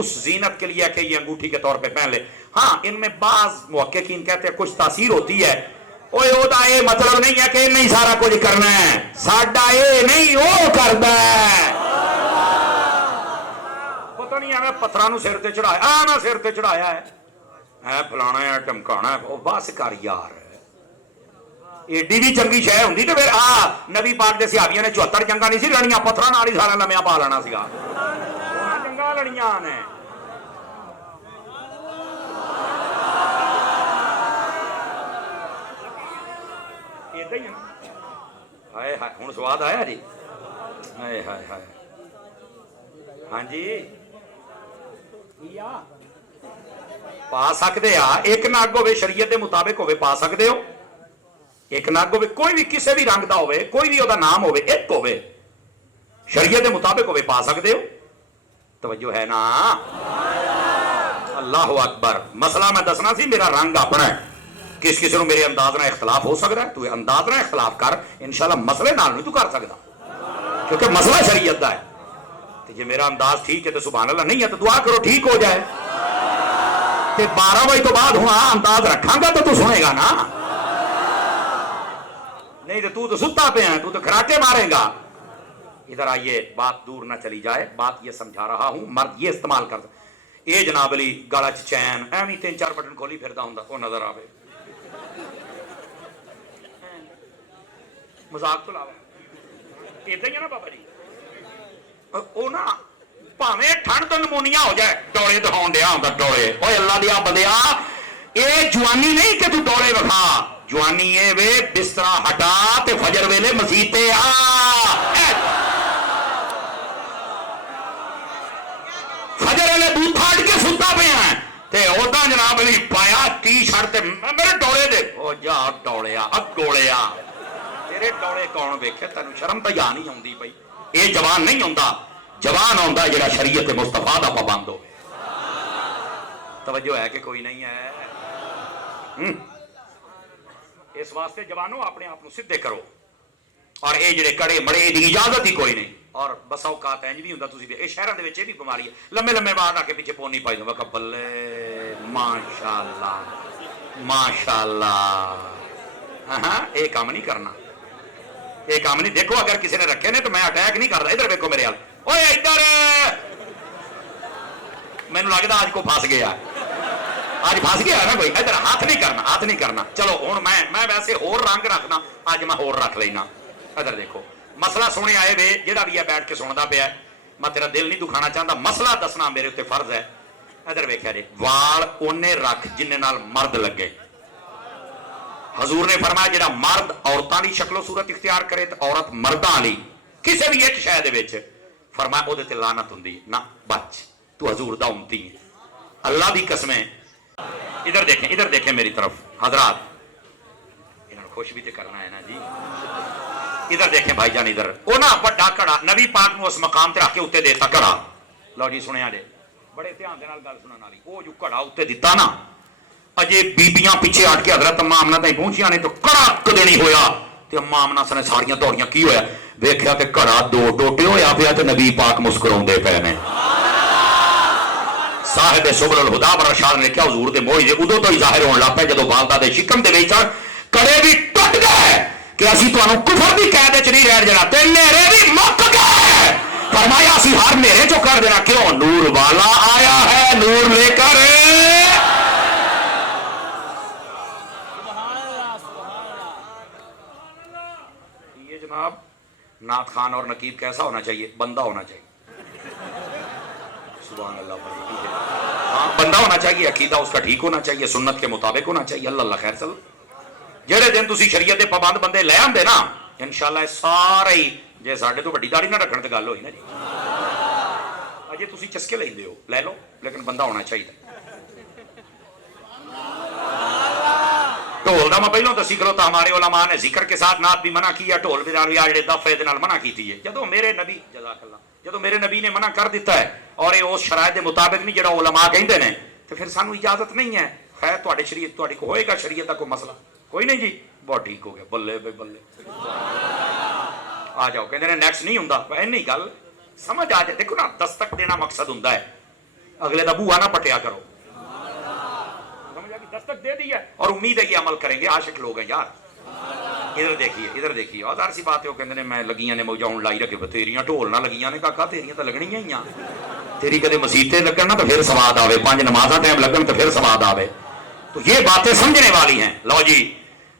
اس زینت کے لیے کہ یہ انگوٹھی کے طور پہ پہن لے. ہاں ان میں بعض محققین کہتے ہیں کچھ تاثیر ہوتی ہے. اوے او دا اے مطلب نہیں ہے کہ نہیں سارا کچھ کرنا ہے, ساڈا اے نہیں او کردا ہے. پتہ نہیں ہے پتھراں نو سر تے چڑھایا, میں سر تے چڑھایا ہے فلانا ہے ٹمکانا ہے. او بس کر یار, ایڈی بھی چنگی شے ہوندی تے پھر نبی پاک دے صحابیاں نے 74 جنگاں نہیں سی لڑیاں, پتھراں نال ہی سارا لمیا پا لینا سیگا. جنگاں لڑیاں نے. ایڈا ہی ہے نا. ہائے ہائے ہن سواد آیا جی, ہائے ہائے ہائے. ہاں جی پا سکتے آ, ایک نگ ہوے شریعت دے مطابق ہوے پا سکتے ہو. ایک نگ ہوے کوئی بھی کسی بھی رنگ دا ہوے, کوئی بھی دا نام ہوے, ایک ہوے شریعت دے مطابق ہوے پا سکتے ہو. توجہ ہے نا, اللہ اکبر. مسئلہ میں دسنا سی, میرا رنگ اپنا ہے, کس کسی نو میرے انداز نہ اختلاف ہو سکتا ہے. تو انداز نہ اختلاف کر, انشاءاللہ مسئلے نال نہیں تو کر سکتا, کیونکہ مسئلہ شریعت دا ہے. جی میرا انداز ٹھیک ہے تو سبحان اللہ, نہیں ہے تو دعا کرو ٹھیک ہو جائے. 12 بجے تو بعد ہوں انداز رکھاں گا تو سنے گا نا, نہیں تو ستا پہ ہیں, تو کراٹے مارے گا. ادھر آئیے, بات دور نہ چلی جائے, بات یہ سمجھا رہا ہوں. مرد یہ استعمال کر اے جناب علی گلا چ چین ایویں 3-4 بٹن کھولی پھردا ہوندا, وہ نظر آوے. مذاق تو لاوا ادھر ہی ہے نا بابا جی. او نا پاویں ٹھنڈ تو نمونیا ہو جائے, ڈولے دکھاؤن دیا ہوندا ڈولے. اوے اللہ دیا بندیا, اے جوانی نہیں کہ تو ڈولے وکھا, جوانی اے وے بسترا ہٹا تے فجر ویلے مسجد تے آ. فجر ویلے بوتھا ہٹ کے ستا پہ ہیں, تے اودا جناب علی پایا ٹی شرٹ تے میرے ڈولے دے او جا ڈولیا اگولیا تیرے ڈولے کون ویکھے تینوں شرم تے یا نہیں آندی پئی اے جوان نہیں ہوندا جوان ہوندا جڑا شریعت مصطفیٰ دا پابند ہوے توجہ ہے کہ کوئی نہیں ہے اس واسطے جوانوں اپنے آپ کو سدھے کرو اور اے جڑے کڑے مڑے دی اجازت ہی کوئی نہیں اور بسا اوقات انج بھی ہوندا تسی اے شہراں دے وچ اے بھی بیماری ہے لمبے لمبے بعد آ کے پیچھے پونی پائی دو کہ بلے ماشاءاللہ ماشاءاللہ ہاں اے کام نہیں کرنا اے کام نہیں دیکھو اگر کسی نے رکھے نے تو میں اٹیک نہیں کر رہا ادھر دیکھو میرے حال اوے ادھر مینوں لگدا آج کو پھس گیا آج پھس گیا نا کوئی ادھر ہاتھ نہیں کرنا چلو ہوں میں ویسے ہور رنگ رکھنا اج میں ہور رکھ لینا ادھر دیکھو مسئلہ سونے آئے وے جہاں بھی ہے بیٹھ کے سنتا پیا میں تیرا دل نہیں دکھانا چاہتا مسئلہ دسنا میرے اتنے فرض ہے ادھر ویکھیا جی وال اونے رکھ جن نال مرد لگے حضور نے فرمایا جڑا مرد عورتاں دی شکل و صورت اختیار کرے تو عورت مرداں لی کسی بھی ایک شے دے وچ فرمایا او دے تے لعنت ہوندی نہ بچ تو حضور دا امتی ہے اللہ دی قسمیں ادھر دیکھیں میری طرف حضرات انہوں نے خوش بھی تے کرنا ہے نا جی ادھر دیکھیں بھائی جان ادھر وہ نا بڑا کڑا نبی پاک نے اس مقام تے رکھ کے اتنے دیتا کڑا لو جی سنیا جے بڑے دھیان دے نال گل سنن والی وہ جو کڑا اتنے دیتا نا اجے بیبیاں پیچھے ہٹ کے حضرت اماں آمنہ تائیں پہنچیاں نے تو کڑا کدے نہیں ہویا تے اماں آمنہ سنے ساریاں دوڑیاں کی ہویا ویکھیا تے کڑا دو ٹوٹے ہویا پیا تے نبی پاک مسکراوندے پے نے صاحب سبل الہدا والرشاد نے کیا حضور دے موعظے ادو تو ہی ظاہر ہونے لگ پے جدوں والدہ دے شکم دے وچ کڑے بھی ٹوٹ گئے کہ اسی تانوں کفر دی قید وچ نہیں رہ جانا تے میرے بھی مک گئے فرمایا اسی ہر میرے چوں کر دینا کیوں نور والا آیا ہے نور لے کر یہ جناب نعت خان اور نقیب کیسا ہونا چاہیے بندہ ہونا چاہیے سبحان اللہ بندہ ہونا چاہیے عقیدہ اس کا ٹھیک ہونا چاہیے سنت کے مطابق ہونا چاہیے اللہ خیر چل جہے دن تسی شریعت پابند بندے لے آندے نا انشاءاللہ سارے ہی جے ساڈے تو وڈی داڑھی نہ رکھن تے گل ہوئی نا جی اجے تسی چسکے لیندے ہو لے لو لیکن بندہ ہونا چاہیے ڈھول دا میں پہلوں دسی کرو تو ہمارے علماء نے ذکر کے ساتھ نعت بھی منع کیا ڈھول بجاوی جڑے دفے دے نال منع کیتی ہے جدوں میرے نبی جزاک اللہ جدوں میرے نبی نے منع کر دیتا ہے اور یہ اس شرائط کے مطابق نہیں جڑا علماء کہندے نے تو پھر سانو اجازت نہیں ہے خیر تواڈے شریعت تواڈی کو ہوئے گا شریعت دا کوئی مسئلہ کوئی نہیں جی بہت ٹھیک ہو گیا بلے بھائی بلے آ جاؤ کہندے نے نیکسٹ نہیں ہوندا نہیں گل سمجھ آ جائے دیکھو نا دستک دینا مقصد ہوندا ہے اگلے دا بوہا نہ پٹیا کرو سمجھ آ گئی دستک دے دی ہے اور امید ہے کہ عمل کریں گے عاشق لوگ ہیں یار ادھر دیکھیے اور ظاہر سی بات ہے وہ کہندے نے میں لگیاں نے موجہ ہون لائی رکھے تیریاں ڈھول نہ لگیاں نے کاکا تیریاں تو لگنیاں ہی تیری کدے مسیتے لگن نا تو پھر سواد آوے 5 نمازاں ٹائم لگن تو پھر سواد آوے تو یہ باتیں سمجھنے والی ہیں لو جی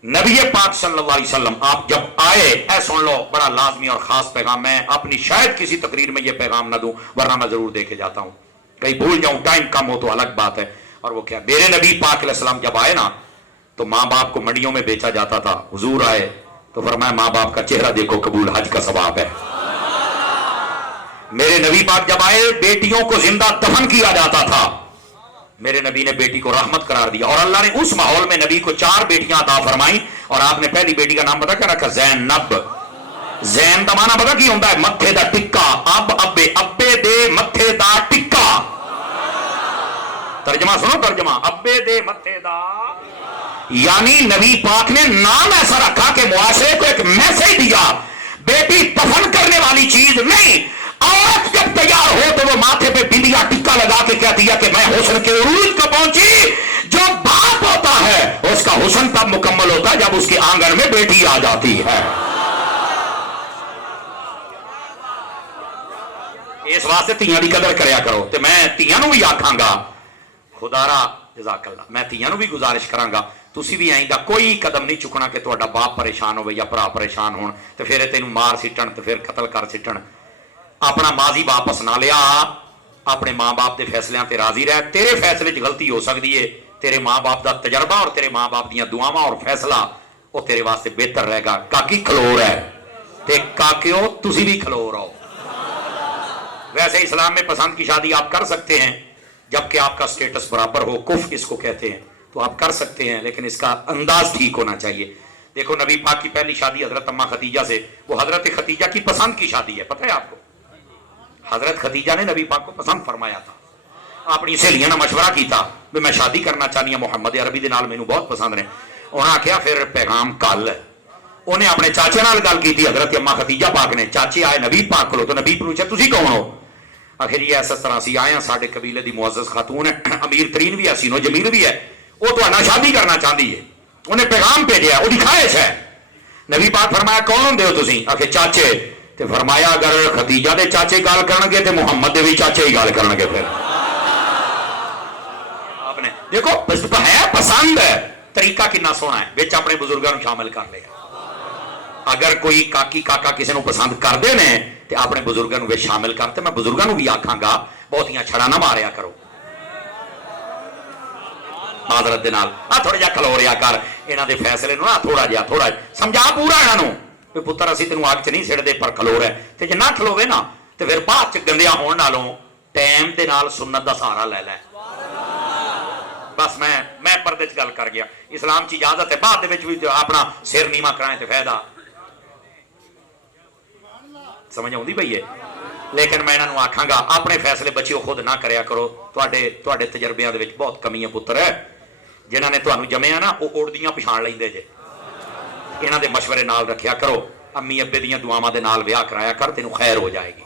نبی پاک صلی اللہ علیہ وسلم آپ جب آئے اے سن لو بڑا لازمی اور خاص پیغام میں اپنی شاید کسی تقریر میں یہ پیغام نہ دوں ورنہ میں ضرور دے کے جاتا ہوں کہیں بھول جاؤں ٹائم کم ہو تو الگ بات ہے اور وہ کیا میرے نبی پاک علیہ السلام جب آئے نا تو ماں باپ کو منڈیوں میں بیچا جاتا تھا حضور آئے تو فرمایا ماں باپ کا چہرہ دیکھو قبول حج کا ثواب ہے میرے نبی پاک جب آئے بیٹیوں کو زندہ دفن کیا جاتا تھا میرے نبی نے بیٹی کو رحمت قرار دیا اور اللہ نے اس ماحول میں نبی کو 4 بیٹیاں عطا فرمائیں اور آپ نے پہلی بیٹی کا نام پتا کیا رکھا زینب زین دا معنی پتا کی ہوتا ہے متھے دا ٹکا ابے دے متھے دا ٹکا ترجمہ سنو ترجمہ ابے دے متھے دا یعنی نبی پاک نے نام ایسا رکھا کہ معاشرے کو ایک میسج دیا بیٹی دفن کرنے والی چیز نہیں عورت جب تیار ہو تو وہ ماتھے پہ بندیا ٹکا لگا کے کہتی ہے کہ میں حسن کے عروج کو پہنچی جو باپ ہوتا ہے اس کا حسن تب مکمل ہوتا ہے جب اس کے آنگن میں بیٹی آ جاتی ہے اس واسطے تیاں دی قدر کریا کرو تے میں تیاں نو بھی آکھاں گا خدا را جزاک اللہ میں تیاں نو بھی گزارش کراں گا تسی بھی آئندہ کوئی قدم نہیں چکنا کہ تہاڈا باپ پریشان ہوے یا بھرا پریشان ہون تے پھر تینوں مار سٹن تے پھر قتل کر سٹن اپنا ماضی واپس نہ لیا اپنے ماں باپ کے فیصلے تے راضی رہ تیرے فیصلے غلطی ہو سکتی ہے تیرے ماں باپ دا تجربہ اور تیرے ماں باپ دیاں دعاواں اور فیصلہ وہ تیرے واسطے بہتر رہے گا کاکی کھلو ہے تے کاکیو تسی بھی کھلو رہو ویسے اسلام میں پسند کی شادی آپ کر سکتے ہیں جبکہ آپ کا سٹیٹس برابر ہو، کفر اس کو کہتے ہیں، تو آپ کر سکتے ہیں، لیکن اس کا انداز ٹھیک ہونا چاہیے. دیکھو نبی پاک کی پہلی شادی حضرت اماں خدیجہ سے، وہ حضرت خدیجہ کی پسند کی شادی ہے، پتہ ہے آپ کو؟ حضرت خدیجہ نے نبی پاک کو پسند فرمایا تھا. اپنی سہیلیاں نے مشورہ کیتا بھی میں شادی کرنا چاہنی ہوں محمد عربی دے نال، مینوں بہت پسند نے. انہاں آخیا پھر پیغام کل. انہیں اپنے چاچے نال گل کی، حضرت اماں خدیجہ پاک نے. چاچے آئے نبی پاک کو، تو نبی پوچھا تسی کون ہو؟ آخر یہ ایسا طرح سی آئے ہیں، ساڈے قبیلے دی معزز خاتون ہے، امیر ترین بھی ہے، سینو جمیل بھی ہے، وہ تو نہ شادی کرنا چاہتی ہے، انہیں پیغام بھیجا ہے، وہ خواہش ہے. نبی پاک فرمایا کون ہوندے ہو تسی؟ آخر چاچے. تے فرمایا اگر خدیجہ دے چاچے گال کرن گے تے محمد دے بھی چاچے ہی گال کرن گے. پھر آپ نے دیکھو ہے پسند ہے، طریقہ کتنا سونا ہے، بچ اپنے بزرگوں شامل کر لیا. اگر کوئی کاکی کاکا کسی نو پسند کرتے ہیں تو اپنے بزرگوں بھی شامل کرتے. میں بزرگوں بھی آکھاں گا بہتیاں چھڑا نہ ماریا کرو، معذرت دے نال تھوڑا جہا کھلو رہا کر، انہاں دے فیصلے نو تھوڑا جہا سمجھا پورا انہاں نو بھی پتر اسی تینوں آگ چ نہیں سڑتے پر کھلو رہا ہے. تے جے نہ کھلوے نا تو پھر بعد چ گندیا ہون نالوں ٹائم دے نال سنت دا سہارا لے لے. بس میں پردے چ گل کر گیا. اسلام چ اجازت ہے بعد دے وچ بھی اپنا سر نیواں کرائیں تے فائدہ سمجھ آؤندی پئی ہے. لیکن میں انہاں نوں آکھاں گا اپنے فیصلے بچیو خود نہ کریا کرو. تواڈے تجربیاں دے وچ بہت کمی ہے پتر ہے. جنہاں نے تانوں جمیا نا وہ اڑدیاں پچھان لیندے جے. انہاں دے مشورے نال رکھیا کرو. امی ابے دیاں دعاواں دے نال ویاہ کرایا کر، تینوں خیر ہو جائے گی.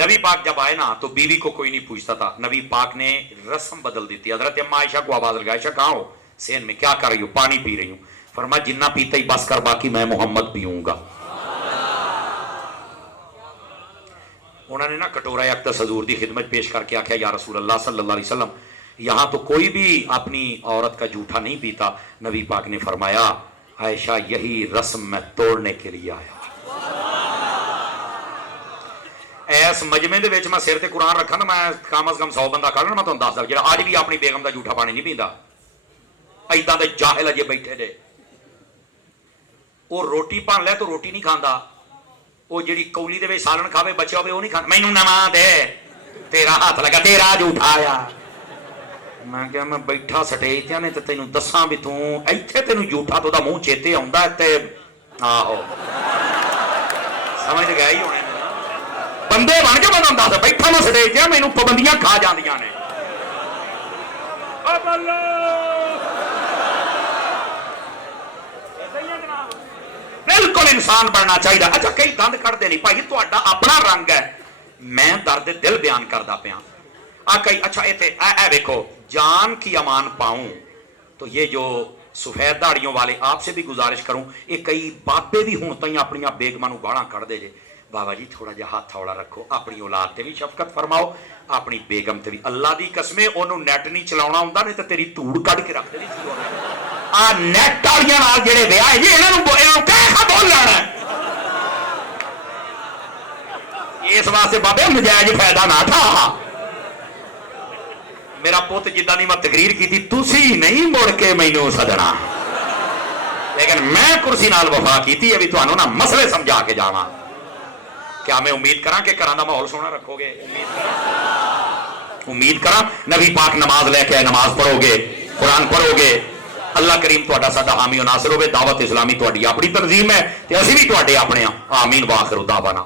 نبی پاک جب آئے نا تو بیوی کو کوئی نہیں پوچھتا تھا. نبی پاک نے رسم بدل دی تھی. حضرت اما عائشہ کو آواز لگائی، عائشہ کہاں ہو؟ سین میں. کیا کر رہی ہو؟ پانی پی رہی ہوں. فرمایا جنہ پیتا ہی بس کر، باقی میں محمد پیوں گا. انہوں نے نا کٹورا اقدس حضور دی خدمت پیش کر کے آخیا یا رسول اللہ صلی اللہ علیہ وسلم یہاں تو کوئی بھی اپنی عورت کا جھوٹا نہیں پیتا. نبی پاک نے فرمایا عائشہ یہی رسم میں توڑنے کے لیے آیا. ایس مجمع دے وچ میں سر تے قرآن رکھا نا، میں کم از کم 100 بندہ کھڑ لینا. میں تمہیں دس دوں جہاں اج بھی اپنی بیگم دا جھوٹا پانی نہیں پیندا. ایداں دے جاہل اجے بیٹھے جے. وہ روٹی بن لے تو روٹی نہیں کھاندا، وہ جڑی کولی دے وچ سالن کھاوے بچا ہوے وہ نہیں کھاندا. مینوں نواں دے، تیرا ہاتھ لگا، تیرا جھوٹا آیا. میں کہا میں بیٹھا سٹیج تے نے تے تینوں دساں بھی تو ایتھے تینوں جھوٹا تو دا منہ چیتے آوندا تے آہو سمجھ گئے ہی ہونے بندے بن کے میں دس بیٹھا میں سٹیج تے مینوں پابندیاں کھا جاندیاں نے. بالکل انسان بننا چاہیے. اچھا کئی دند کٹتے نہیں بھائی، تہاڈا اپنا رنگ ہے، میں درد دل بیان کردا پیا. کئی اچھا اے دیکھو جان کی امان پاؤں تو یہ جو سفید داڑیوں والے آپ سے بھی گزارش کروں، یہ کئی بابے بھی ہوں تائیں اپنی بیگماں نوں گالاں کڈ دے جے. بابا جی تھوڑا جہا ہاتھ تھوڑا رکھو، اپنی اولاد تے بھی شفقت فرماؤ، اپنی بیگم تے بھی. اللہ دی قسمیں انہوں نیٹ نہیں چلاونا ہوندا نہیں تے تیری دھوڑ کڈ کے رکھ دینی سی. نیٹ والیاں نال جڑے ویاہ جی انہاں نوں کہہ بول لینا اس واسطے بابے نجائز فائدہ نہ اٹھا. میرا پوت جداں دی میں تقریر کی تھی تسی نہیں مڑ کے مینوں سدنا، لیکن میں کرسی نال وفا کیتی ہے بھی تانوں نا مسئلے سمجھا کے جاواں. کیا میں امید کراں کہ گھراں دا ماحول سونا رکھو گے؟ امید کراں نبی پاک نماز لے کے نماز پڑھو گے، قرآن پڑھو گے. اللہ کریم تہاڈا ساڈا حامی و ناصر ہوے. دعوت اسلامی تہاڈی اپنی تنظیم ہے تے اسی بھی تہاڈے اپنے. آمین واخر دعوانا.